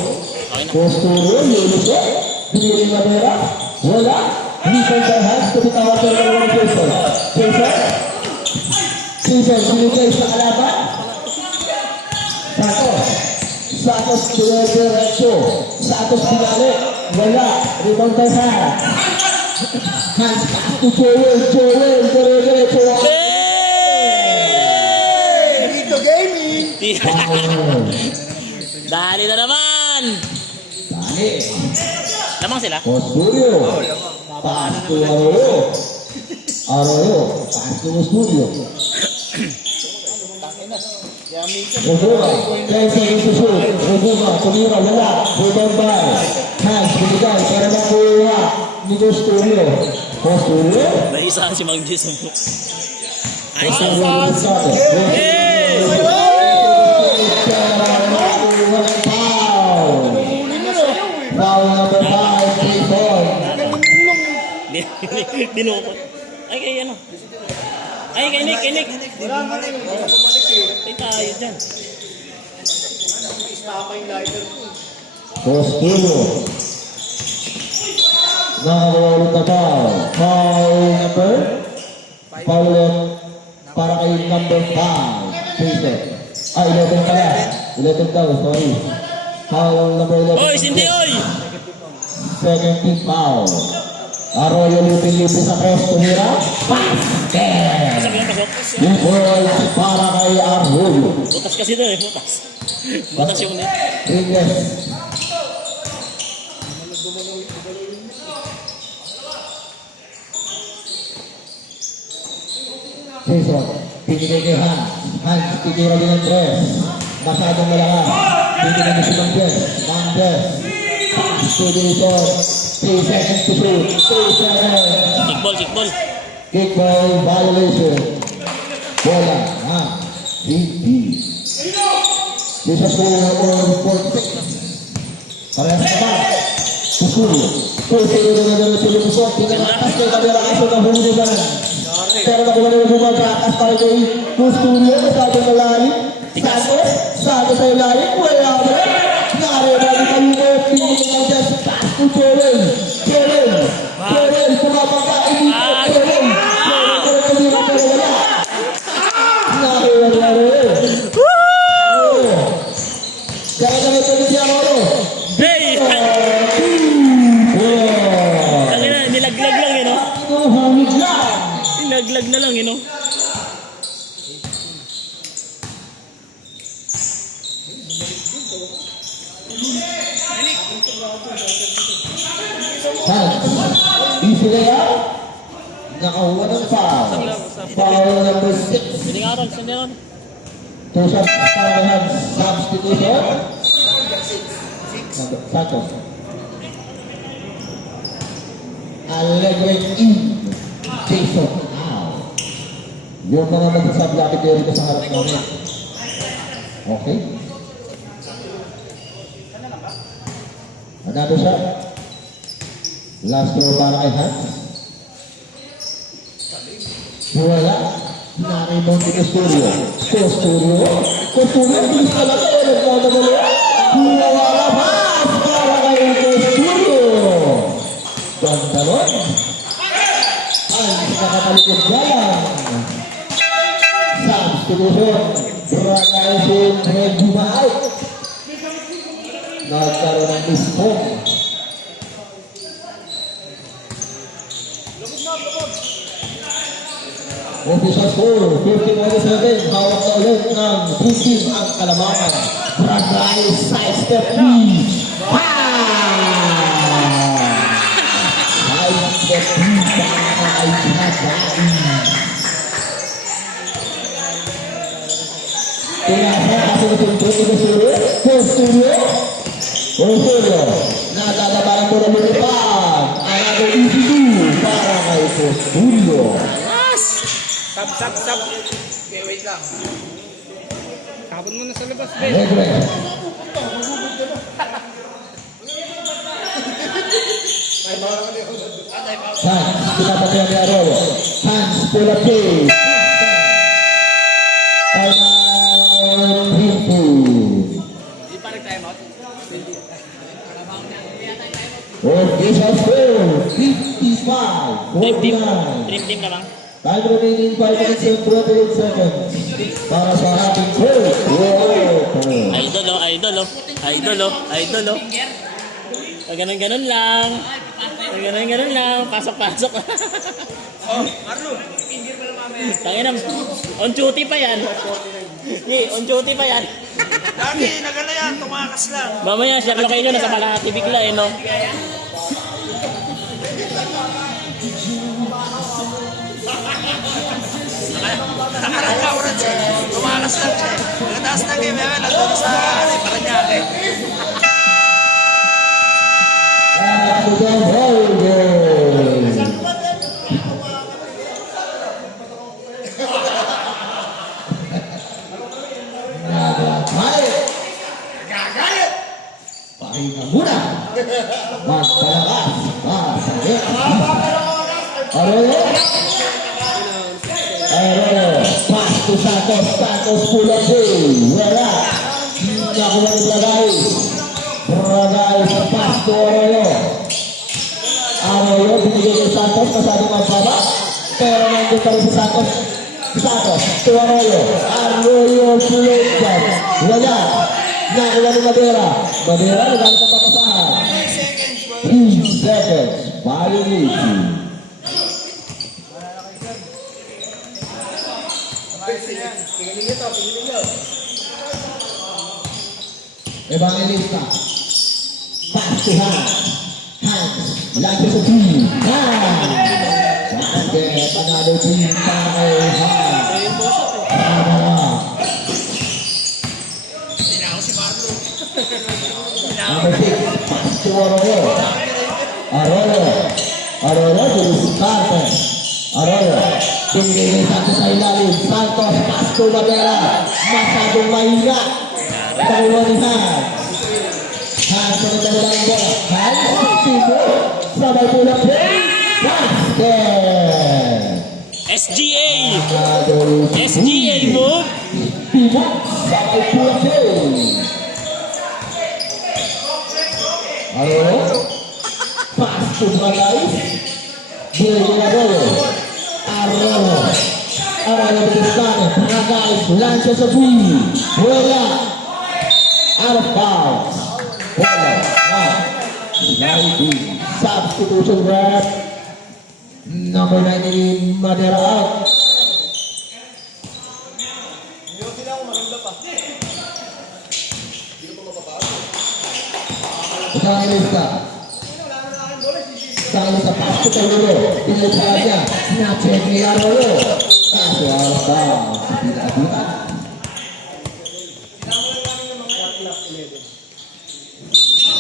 Musturo, lulusot. Binili na Vera. Wala. Listen by hands to bitawan sa ng Jason. Jason. Jason, binigay sa kalaban. Santos. Santos, diretso. Santos, binali. Wala. Rebound by hands. Hands pass to Joel. Joel, diretso. Dito gaming! Dali na naman! Dali. Lamang sila. Studio. Pass to Arroyo. Arroyo. Pass to Studio. Roguma. 10 seconds to shoot. Roguma. Tumira. Wala. Rebound by. Hands. Binigay. Para makuha. Nito Studio. Studio. Naisahan si Mang Jason. Ay, Studio. Foul number 5, Jason. Dinukot. Ay, kay ano? Ay, kay Nick, kay Nick. Wala nga rin. Wala bumalik eh. Ay, tayo dyan. Tama yung lighter ko. Costumo. Nakakawalot na foul. Foul number? Foul ulit para kay number 5, Jason. Ah, 11 pala. 11 daw, sorry. Foul number 11. Oy, sindi, oy! Second team foul. Arroyo lupin-lupin sa post. Tumira. Basket! Sabi ng pasok. Yung ball para kay Arroyo. Butas kasi doon eh, butas. Butas yung net. Reyes. Jason, pinigay kay Hans. Hans, titira din ang press. Masyadong malakas. Pinigay na si Mandes. Mandes. Pass to Jason. 3 seconds to shoot. 2 seconds. Kickball, kickball. Kickball violation. Bola. Ha. DP. Jason for 46. Parehas na ba? Susulo. Susulo na naman si Lupusot. Pinakakas kay Kabila kaso na hulugan. Pero nakuha na bumagakas para kay Custodio. Sabi na lalim. Sabi sa lalim. Wala ba? Nareba ni Kalungot. Pinigyan ng just pass to Joel. Joel. Joel. Pumapaka. Joel. Joel. Wala. Nareba ni Joel. Kaya kami ito ni Arroyo. Hey! Ang ina, nilaglag lang yun, no? Humig lang. Nilaglag na lang yun, no? Hans. sila yan. Nakakuha ng foul. Foul number 6. Pwede nga ron, saan yun? Two shots para ng substitution. Santos. Allegre in. Jason out. Yung mga magsasabi lapit dito sa harap namin. Okay. Another shot. Last throw para kay Hans. Wala. Narimong si Custodio. Custodio, bilis ka lang kayo. Nagmamadali. Wala pass para kay Custodio. Gandalon. Ay, nakatalikod galang. Substitution. Branasin Regina out. Nagkaroon ng mismong. Official score, 15-7, hawak na ulit ng team ang Kalamangan. Bragay, sidestep 3. Sidestep 3 para kay Bragay. Tinasa, kasunod-sunod ni Custodio. Natatabaran mo na lumipad. Another easy do para kay Custodio. Sab. Okay, wait lang. Tapon mo na sa labas, Ben. Alegre. Hans, pinapataya ni Arroyo. Hans, pull up game. Time out, Greenwood. Hindi pa nag-time out. Official score, 55-49. Dream team ka lang. Time remaining 5 minutes and 28 seconds. Para sa ating coach, Idol. Ganun lang. Ganun lang. Pasok. Oh, Marlo. Tanginam, on duty pa yan. On duty pa yan. Dati, nagala yan. Tumakas lang. Mamaya, share location nasa Malaki bigla eh, no? Nakarang siya. Tumakas lang siya. Nagataas ng game, nandun sa Paranaque. to the Holden. Nagagalit. Pahinga muna. Magpalakas. Masakit. Arroyo. Pass to Santos. Santos pull up game. Wala. Nakuha ni Bragay. Bragay sa pass to Arroyo. Arroyo binigay kay Santos. Masyadong magbaba. Pero nandun pa rin si Santos. Santos to Arroyo. Arroyo pull-up dyan. Wala. Nakuha ni Madera. Madera nagamit ang papasahan. 3 seconds. Violation. Evangelista. Pass to Hans. Hans. Lances a three. Hans. Basket. Another three. Para Hans. Number 6. Pass to Arroyo. Arroyo. Tulis Carter. Arroyo. Binigay ni Santos sa ilalim. Santos. Pass to Madera. Masyadong mahina. Pangalawa ni Hans. Hans sa nagdala ng bola. Hans. Timo. Sabay po na play. Basket. SGA! Another SGA move! Timo. Sabay po na play. Arroyo. Pass to Bragay. Binigay ni Arroyo. Arroyo Brisbane. Bragay. Lances a three. Wala. Out of bounds. Bola. Sliding. Substitution rep. Number 19, Madera out. Evangelista. Sangin sa pasto kay Lolo. Pinagsahan niya. Snapchat ni Arroyo. Kaso out down. Pinakabutan.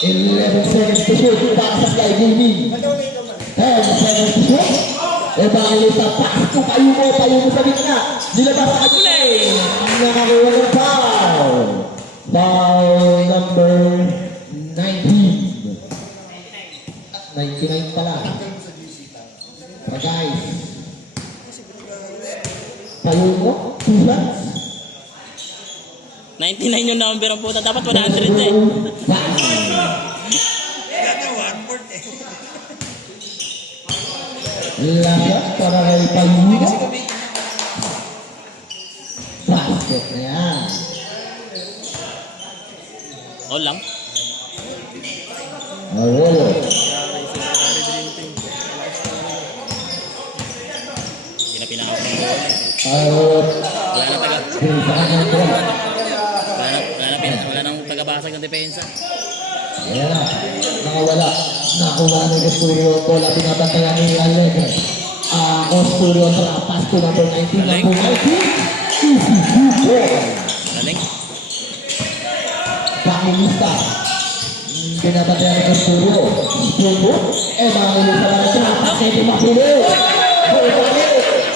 11 seconds to shoot para sa Sky Gaming. 10 seconds to shoot. E bangin sa pasto. Tayo mo sa gitna. Nilabas sa Play! nakakuha ng foul. Foul number 19. 99 pala. Pa guys. Tayo mo. 2 shots. 99 yung number ang puta. Dapat 100 eh. Lahat para kay Payuno. Basket na yan. O lang. Arroyo. Hindi na pinakawak ng bola. Arroyo. Wala nang taga. Pinisahan ng bola. Wala nang tagabasag ng depensa. Ayan na. Nakawala. Nakuha ni Gesturio. Bola pinabantayan ni Alegre. Gesturio sa pasto number 19. Number 19. Easy. Galing. Pakilista. Pinabantayan ni Gesturio. Gesturio. Makilista na siya. Pakilista mapili.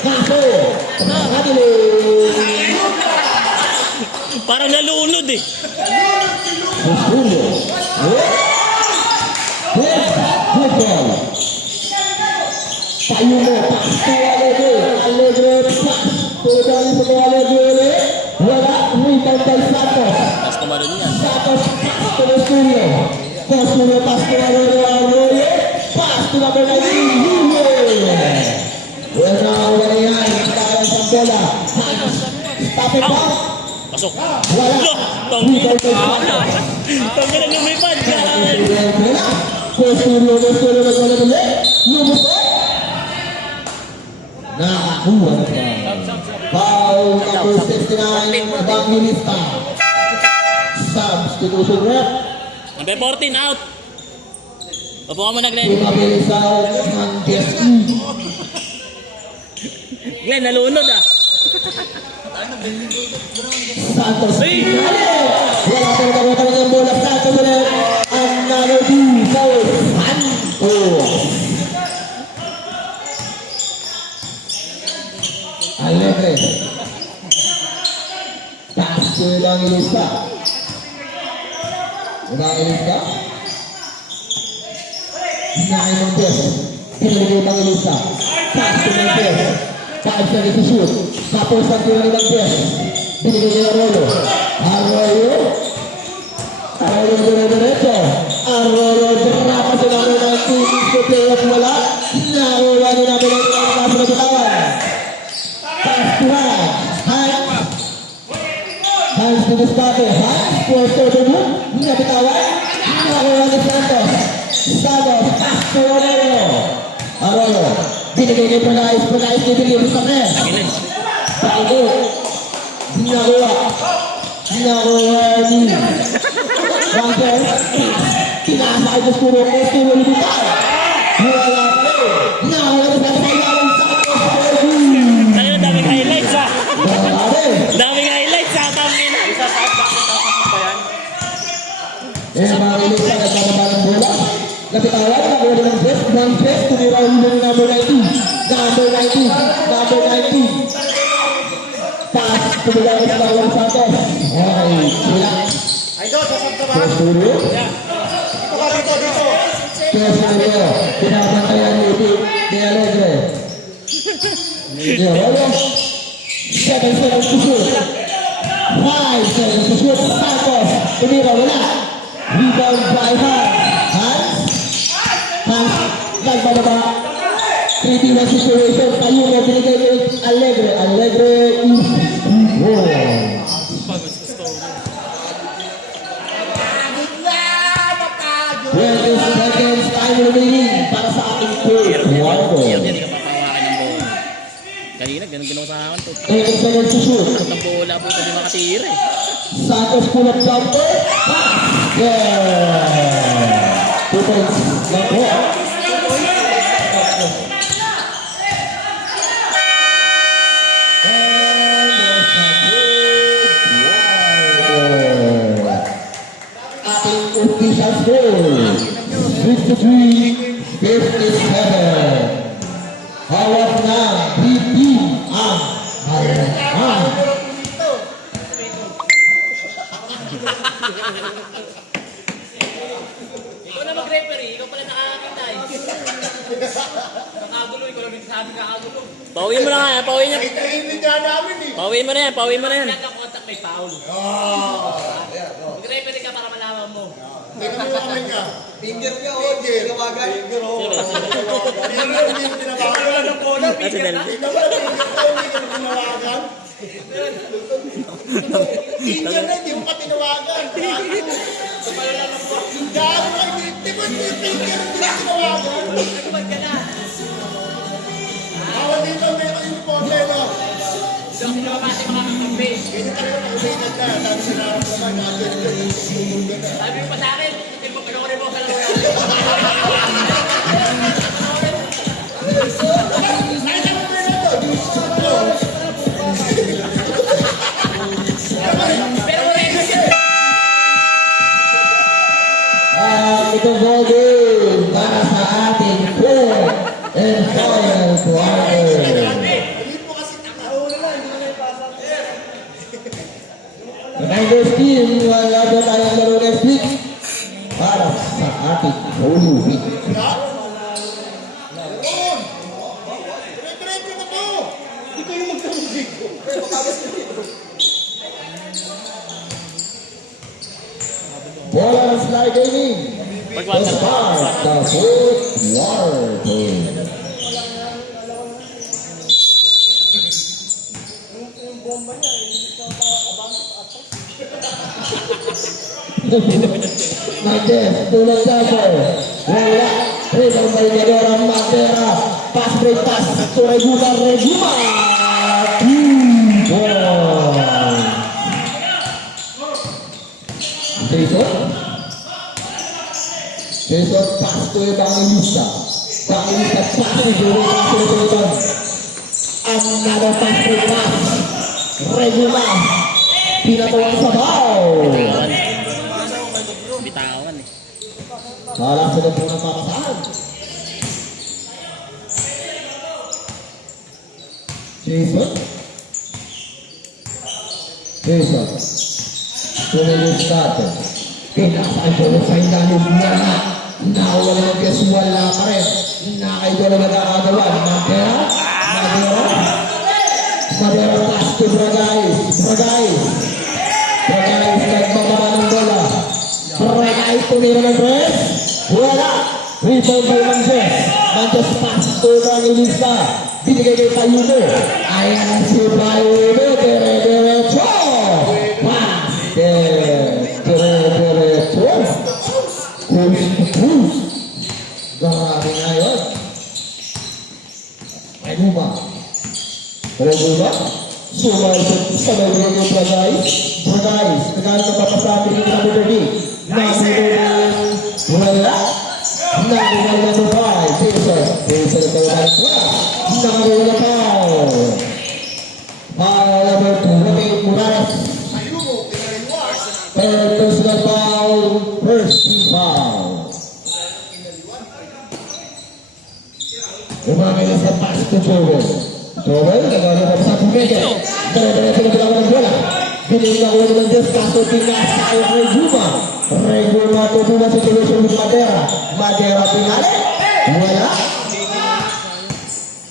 Kaso. Nakakabili. Parang nalunod eh. Gesturio. Good ball. Tayo mo, pasto Alegre. Alegre, pasto dali sa Alegre. Wala, rebound kay Santos. Basta maroon yan. Santos, pasto ng studio. Pasto Alegre, Alegre. Pasto na ba na wala yan. Kaya sa bola. Stop it up. Pasok. Wala. Rebound kay Santos. Tangin na lumipad. Nakakuha na ba? Foul number 69, Evangelista. Substitution rep. Number 14 out. Opo ka muna, Glenn. Evangelista ng DSE. Glenn, nalunod ah. Santos. Wala pa rin karoon ng bola. Santos ulit. Another two for Santos. Alegre. Pass to Evangelista. Evangelista. Hinahin ng Diyos. Pinagay Evangelista. Pass to ng Diyos. 5 seconds to shoot. Tapos ang tira ng Diyos. Binigay niya Arroyo. Arroyo dire-diretso. Arroyo drapa sa number 19. Disco playoff wala. Nakuha niya namin ang pass na bitawan. Pass to Hans. Hans to the spot. Hans for third move. Nabitawan. Nakuha ni Santos. Santos. Pass to Arroyo. Arroyo. Binigay niya Pernais. Pernais niya binigay sa kanya. Paano? Nakuha ni Ranker. Tinasakay ko Sturo. Sturo lumitaw. Wala pa rin. Nakuha ni Santos. Tayo na daming highlights ah. Wala rin. Daming highlights ah. Tangin na. Marilis sa nagkakaba ng bola. Napitawan, nakuha ng press. One press. Tumira ulo ng number 19. Number 19. Pass. Tumira ulo ng Lawang Santos. Okay. Relax. Idol, sasab ka ba? Sturo. Ito ka dito. Sturo. Pinabantayan ni Alegre. Arroyo. 7 seconds to shoot. 5 seconds to shoot. Santos. Tumira wala. Rebound by Hans. Nagbababa. 3-1 situation. Tayo mo binigay ni Alegre. Alegre is goal. 20 seconds time remaining para sa ating third Hirap quarter. yan, hindi ka mapahawakan ng bola. Kanina, ganun ginawa sa akin to. 20 seconds to shoot. Ang bola po ito di makatira eh. Santos pull up jumper. Yeah! 2 points. Lang po. 63-57. Hawak na 3 team ang halaman. Ikaw na mag-referee, ikaw pala nakakakita eh. Nakagulo, ikaw lang nagsasabi nakagulo. Pauwiin mo na nga, pauwiin niya. Hindi nga namin eh. Pauwiin mo na yan, pauwiin mo na yan. Kaya ang contact may foul. Mag-referee ka para malaman mo. Tingnan mo kami ka. Finger niya o. Tinawagan. Finger o. Sino ba? Finger o. Tinawagan. Ano po na? Ah, si Del. Tingnan mo na. Finger o. Tinawagan. Finger na. Hindi mo ka tinawagan. Gago na. Hindi mo finger. Hindi mo tinawagan. Nagubad ka na. Bawal dito. Meron yung problema. Hindi ako kasi makakampi. Ganyan ka rin ang ulitan na. Tapos sinarap naman. Sabi mo pa sa akin, pinagpapanoorin mo ka lang. Pero wala yung Itong ball game para sa ating fourth and final quarter. Reminders team, wala na tayong laro next week para sa ating Holy Week. Bola ng Slide Gaming to start the fourth quarter. Marquez, tulad dako. Wala. Rebound by Medora Matera. Pass break pass to Regula. 2 points. Jason pass to Evangelista. Evangelista pass to Joey. Another pass break pass. Regula. Pinatuwang sa ball. Bitawan eh. Salah sudah pun papasan. Jason. Tuloy start. Pinasaan ko sa ilalim niya na nawala ng visual na pa rin. Nakaidolo na nakagawa. Madera pass to Bragais. Bragais nagbababa ng bola. Bragais tumira ng press. Wala. Rebound by Manches. Manches pass to Evangelista. Binigay kay Payuno. Ayan si Payuno. Dire-diretso. Pass. Dire-diretso. Cruise. Grabe nga yun. Reguma. Sumay sa mga yung Bragais. Nagalit ang papasabi ni number 3. Wala. Nagawa na ito pa. Jason ito na ito. Nagawa na ito. Number 2. Rating Morales. Third personal foul. First team foul. Umangay na sa pass to Joel. Nagawa na sa Pumeke. Dala-dala na bilang ng bola. Biling na ulo ng Diyos. Kaso tinasa ay Reguma. Reguma tutuwa sa solusyon ng Madera pinali. Wala.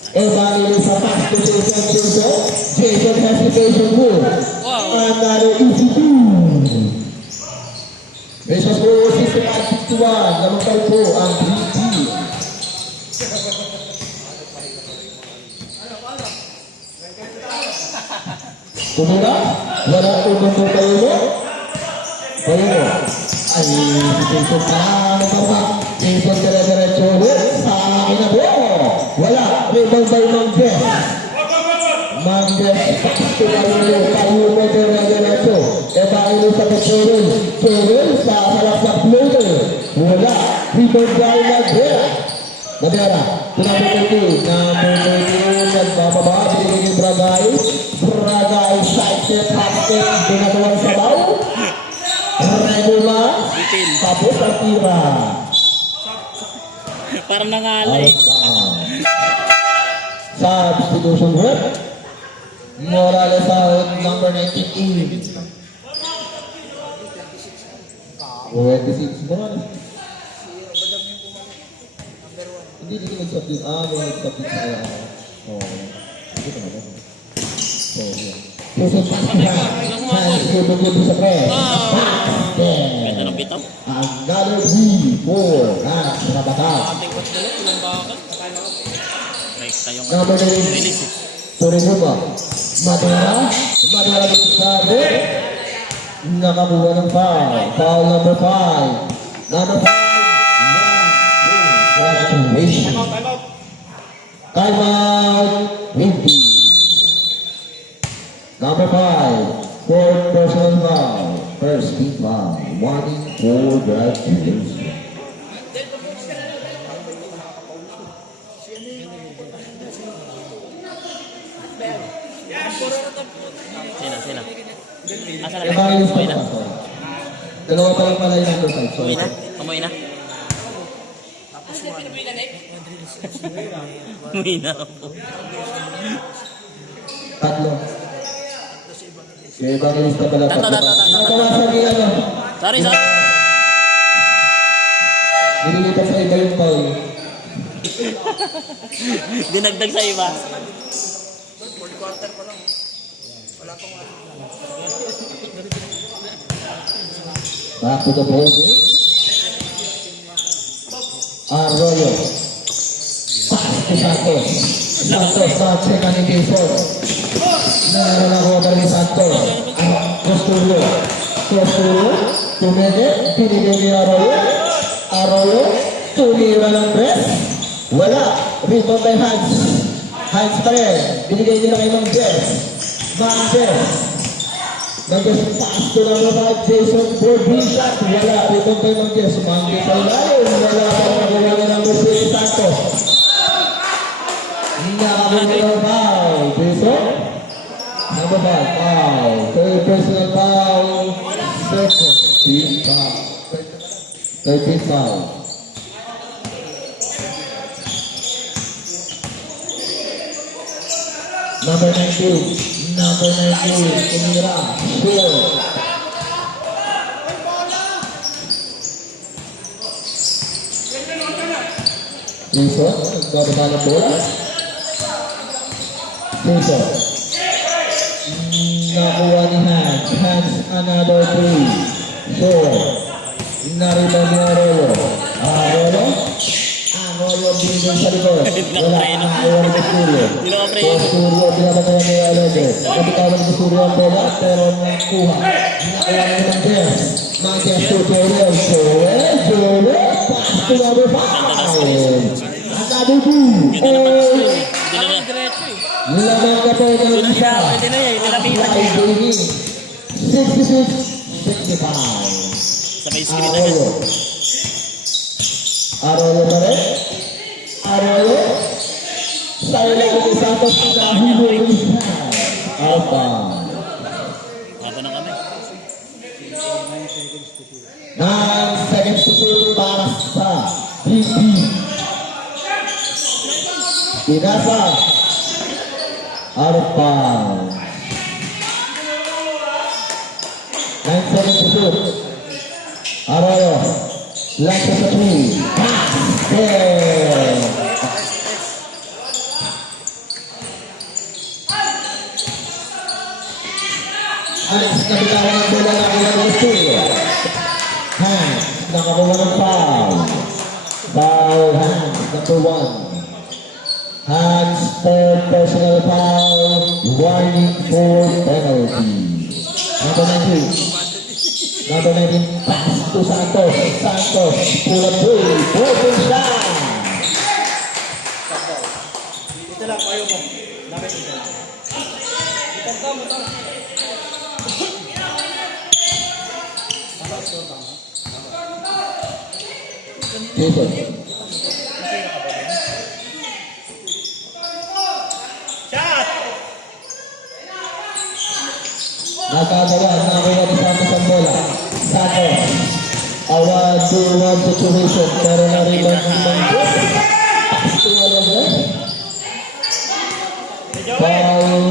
Evangelista pass to Jason hesitation rule. Another easy two. Measures for 65-61. Namatay po ang 3 team. Tumula, wala tumulong kayo mo. Ay, Jason na naman. Jason dire-diretso ulit. Sa akin na po. Wala, rebound by Manches. Manches, pasto kayo mo dire-diretso. Evangelista sa Joel sa harap sa floater. Wala, rebound by Madera, number 13, nagbababa, binigay yung Bragais, side step, half step, binatuan sa baw. Regula, tapos ang tira. Parang nangalay. Substitution group. Morales out, number 98. 26 Morales. Hindi nag-substitute. May nag-substitute sa kaya. Hindi ko naman. Yeah. Susunod pa siya. Hands to the good sa press. Ganda ng bitaw. Another V4. Hands sa batang. Ating coach dala, ilang bakal. Right, tayong Number 9. release eh. Turiguba. Madara dito sa bit. Nakakuha ng foul. Foul number 5. Number 5. Graduation. Time out. 20. Number 5. Fourth personal foul. First team foul. Warning for graduation. Sina. Asa na Yung lang? mga list Umuwi na. Dalawa pa lang pala yung number 5. So, Umuwi na? Umuwi na? Umuwi na po. tatlo. Yung ibang lista pala. Tatlo. Nakawasan niya ano. Sorry. Nililipat sa iba yung foul. Dinagdag sa iba. Fourth quarter pa lang. Wala pang ano. Back to the ball. Arroyo. Pass to Santos. Santos sa second indication. Nawala ko pa rin Santos. Costurio. Tumede. Pinigay ni Arroyo. Tumira ng press. Wala. Rebound by Hans. Hans pa rin. Binigay nila kay Mang Jess. Mang Jess. Nag-pass to number 5, Jason Borbishat. Wala. Rebound by Mang Jess. Mang Jess ay layo. Wala pa magawa ni number 6, Santos. Nakakuha ng foul. Jason. Number 5, foul. Third personal foul. Second team foul. Third team foul. Number 19. Tumira. Sure. Jason, nagbababa ng bola. Jason. Nakuha ni Hans. Another 3. Sure. Nariba ni Arroyo. Arroyo binigay sa likod. Wala. Nakakuha ni Costurio. Costurio, pinapatawa ni Alede. Nabitawan ni Costurio ang bola, pero nakuha. Nakuha ni Mantes. Mantes to Joel. Pass to number 5. Another 2. Hindi na diretso eh. Nilamang ka po ng isa. Pwede na yan. Nilapitan niya. 66-65. Sabay screen na yan. Arroyo pa rin. Arroyo. Silent ni Santos. Nahulog yung isa. Alpha. Haba na kami. 9 seconds to shoot para sa BP. Pinasa. Out of bounds. 9 seconds to shoot. Arroyo. Langsung sa 3. Pass. There. Hans nabitawan ang bola ng ilang gusto. Hans nakakuha ng foul. Foul Hans, number 1. Hans third personal foul. Warning for penalty. Number 19. Number 19, pass to Santos. Santos, pull up 3. Open shot. Ito lang, kayo mo. Lapit ito. Ito mo. Jason. Shot! Nagkagawa, nakakuha ni Santos ang bola. Santos. Awan to one situation. Pero na-rebound ng Manggo. Pass to Alagra. Foul.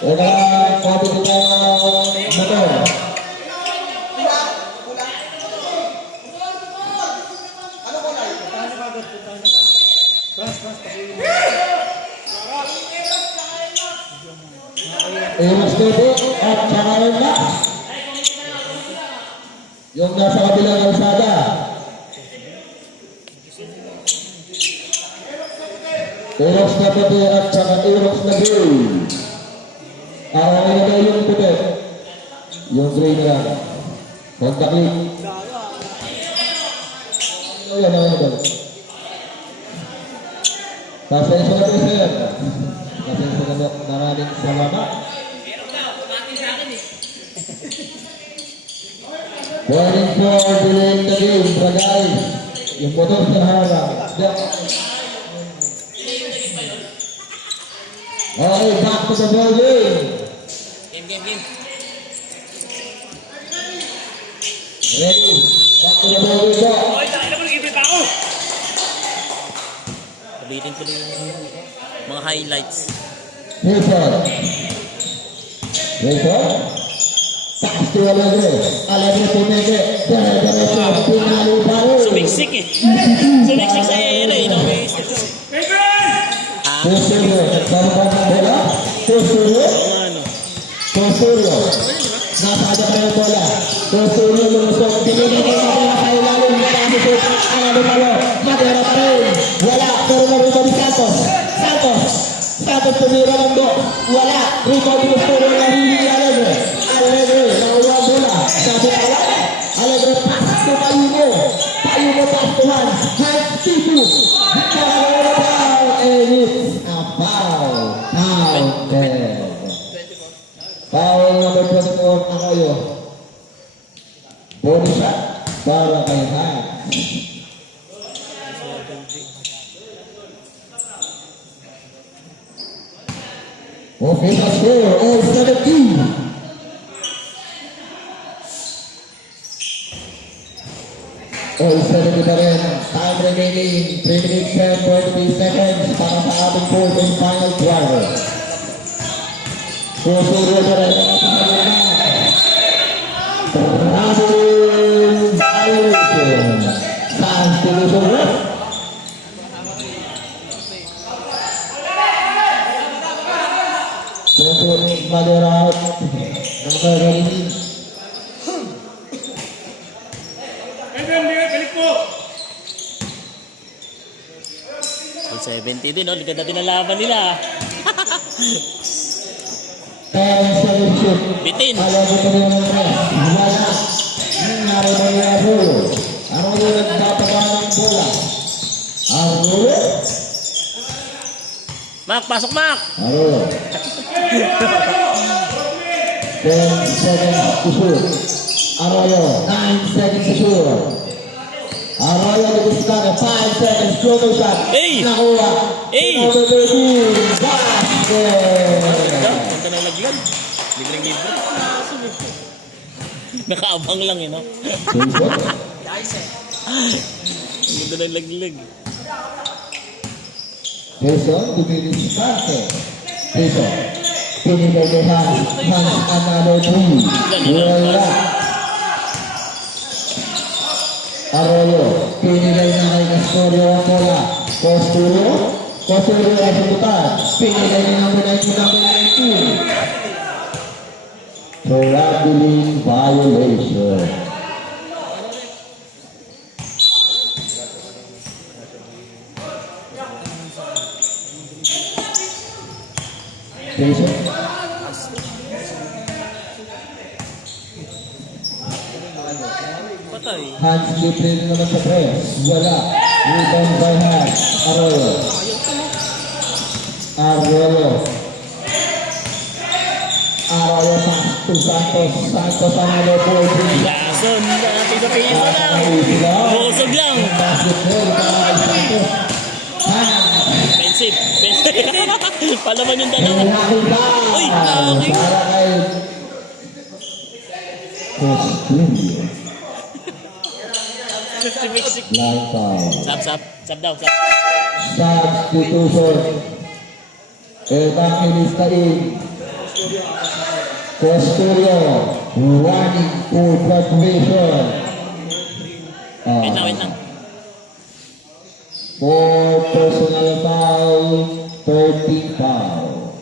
Wala, kapit na motor. Eros Bebe at saka rin na. Yung nasa kabilang kalsada. Eros na Bebe at saka Eros na Gray. Okay na tayo yung puti. Yung gray na lang. Contact link. Ayan, ayan. Pasensya na po, sir. Pasensya na po. Maraming salamat. Warning for delaying the game, Bragay. Yung motor sa harap. Okay, back to the ball game. Game. Ready? Back to the ball game po. Oy, tayo na mo nag-ibig ako! Sabitin ko na yung mga highlights. Wilson. Taas to Alegre. Alegre pumeke. Diretso. Pinali pa rin. Sumiksik eh. Sumiksik sa ere, no? Tusurio. Sama ng bola. Tusurio. Ano? Tusurio. Nasa agad na yung bola. Tusurio lumusok. Pinili ko na bola sa ilalim. Nakasisip. Ano palo. Madera pa rin. Wala. Pero narito ni Santos. Santos tumira ng do. Wala. Rico di Tusurio na huli Alegre. Alegre. Nakuha ang bola. Sabi ala. Alegre pass to Payuno. Payuno pass to Hans. Hans Titu. Nakalawa na foul. And it's a foul. Counted. Foul number 24, Arroyo. Body shot para kay Hans. Official score, all 17. All 70 pa rin. Time remaining 3 minutes and 43 seconds para sa ating fourth and final quarter. Susurio na rin ang ating magandang Traveling violation. Sans Tulusoro. Susurio Madera number 18. May 70 din, no? Ganda din ang laban nila. 10 solution. Bitin. Ayaw ko rin ng press. Wala. Naroon na yung Arroyo. Arroyo nagtatawa ng bola. Arroyo. Mac, pasok Mac! Arroyo. 10 seconds to shoot. Arroyo. 9 seconds to shoot. Arroyo nag-start. 5 seconds. Total shot. Hey! Nakuha. Hey! Number 13. Basket. Ganda ng laglag. Libre-libre. Nakaabang lang, no? Ganda ng laglag. Jason, dumilis parte. Jason. Pinigay kay Hans. Hans another 3. Wala. Arroyo. Pinigay na kay Castorio ang bola. Castorio ang sabutan. Pinigay na ng number 19. Traveling violation. Jason. Patay. Hans libre na naman sa press. Wala. Rebound by Hans. Arroyo. Arroyo pass to Santos. Santos ang ano po. Lason. Piso-piso lang. Busog lang. Basketball para kay Santos. Hans. Offensive. Palaman yung dalawa. Lucky foul. Uy, laki. Para kay Castillo. Line foul. Sab daw, sab. Substitution. Evangelista in. Castillo running for graduation. Wait lang. For personal foul, 13 foul.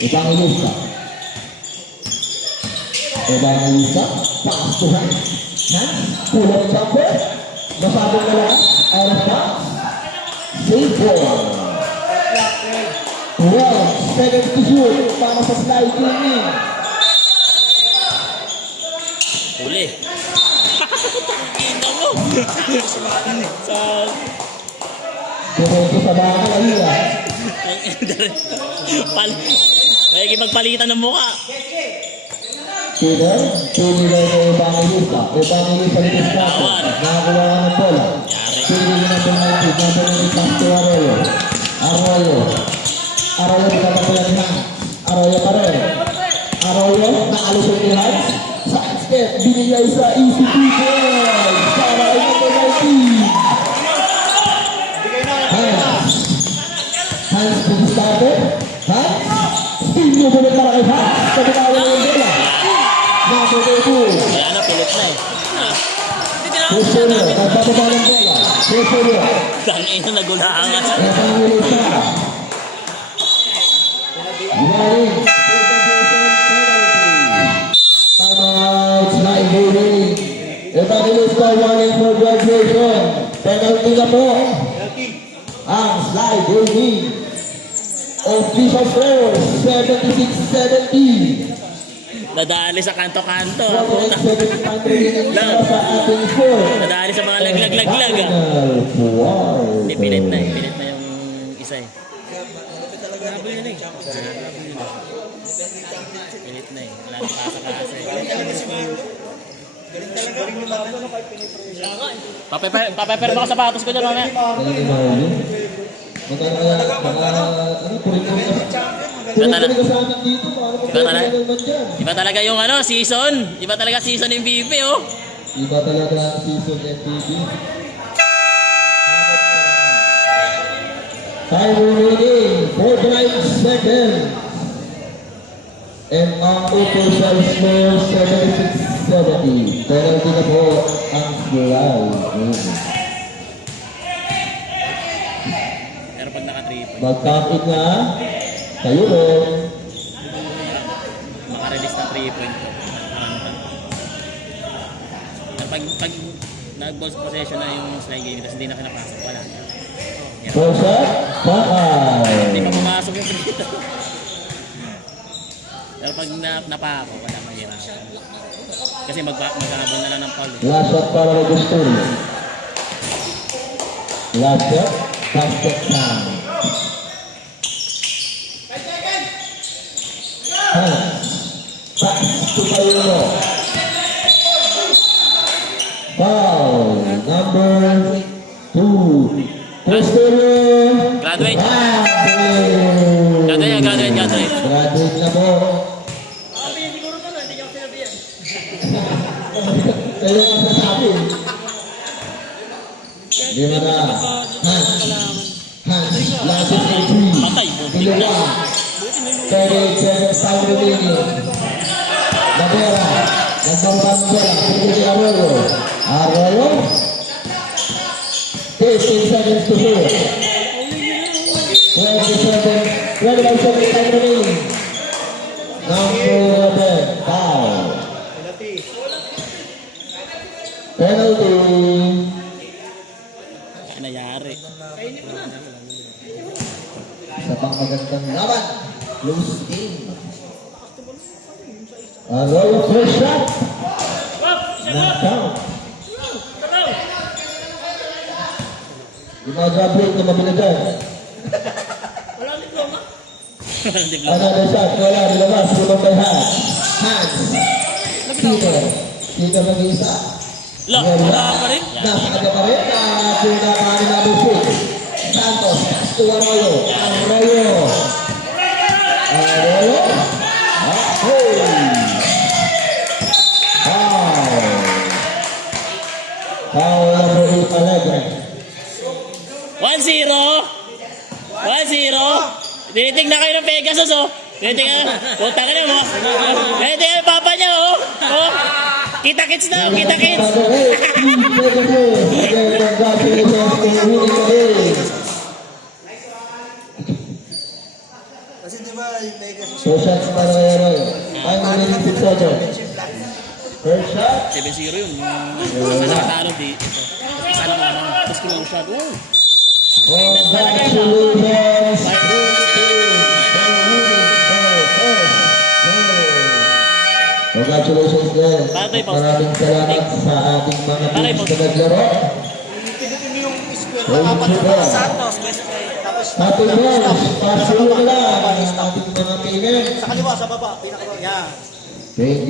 Evangelista. Pass to hand. Pull-up jumper. Masabog na lang. Out of bounds. Save ball. 12 seconds to shoot. Para sa sliding in. Huli. Kita mo. Sa... Diretso sa baka kanina. May magpalitan ng mukha. Peter, pili na yung Evangelista. Evangelista dito sa Tawan. nakakuha ka ng bola. Pili na ng penalty. Number 9, pass to Arroyo. Arroyo, di ka pa pala ni Hans. Arroyo pa rin. Arroyo, nakalusot ni Hans. Side step, binigay sa easy people. Para ay number 19. Hans, dito starter. Hans, steam nyo bulit para kay Hans. Kabitawa yung bola. Number 2. Wala na, pilit na eh. Presurio, nagbababa ng bola. Presurio. Tangin na nagulaangan. Evangelista. Galing. Timeout, slide bowling. Evangelista running for graduation. Penalty na po. Ang slide bowling. Official score, 76-70. Nadali sa kanto-kanto. 1.7 sa ating score. Nadali sa mga laglag-laglag ah. Hindi, pilit na yung isa eh. Pilit na eh. Wala nang kasa-kasa eh. Papeper ba ka sapatos ko dyan mamaya? Iba talaga yung ano, season. Iba talaga season MVP oh. Iba talaga season MVP. Time remaining 49 seconds. And ang official score 76-70. Penalty na po ang slide. Pero pag naka 3 point, Mag-top-in na. Kayo rin. makarelease na 3 point. Pero pag nag-balls possession na yung slide game, tapos hindi na kinapasok, wala. Yan. Four shot. Hindi pa Five. pumasok yung free throw. Pero pag napako, wala mahirap. Kasi mag-aabol na lang ng foul. Last shot para kay Gusturi. Last shot. Basket time. Pass to Payuno. Foul. Number 2. Gusturi. Graduate. Graduate. Graduate. Graduate na po. Kaya ang nasabi. Di ba na? Hans, lapis ay 3. Patay mo. Dalawa. 37 time remaining. Labera. Nagbawang bola. Pwede si Arroyo. Arroyo. 15 seconds to shoot. 27 seconds time remaining. Number 11. Foul. Penalty. Ano nangyari? Isa pang magandang laban. Close game. Arroyo first shot. Knocked out. Gumagabrate na mabila dyan. Walang diploma. Another shot. Wala. Nilabas. Tulong kay Hans. Hans. Peter mag-isa. Wala pa rin. Nasa kanya pa rin. Puna pa rin number 6. Santos. To Arroyo. Tinitignan kayo ng Pegasus, oh. Tinitignan. Puta ka na mo. Tinitignan yung papa niya, oh. Oh. Kita-kits daw, kita-kits. Kasi di ba yung Pegasus So shots para kay Roy. Ay, magaling si Soto. First shot. 7-0 yun. Isa lang talo, di. Isa lang naman. Tapos kilang shot. Oh. Congratulations. Congratulations guys. Maraming salamat sa ating mga teams na naglaro. Pinutin mo yung square na apat ng Santos, best play. Tapos Happy Boys, pasulo na lang ang ating mga payment. sa kaliwa, sa baba, pinaka yan. Thank you.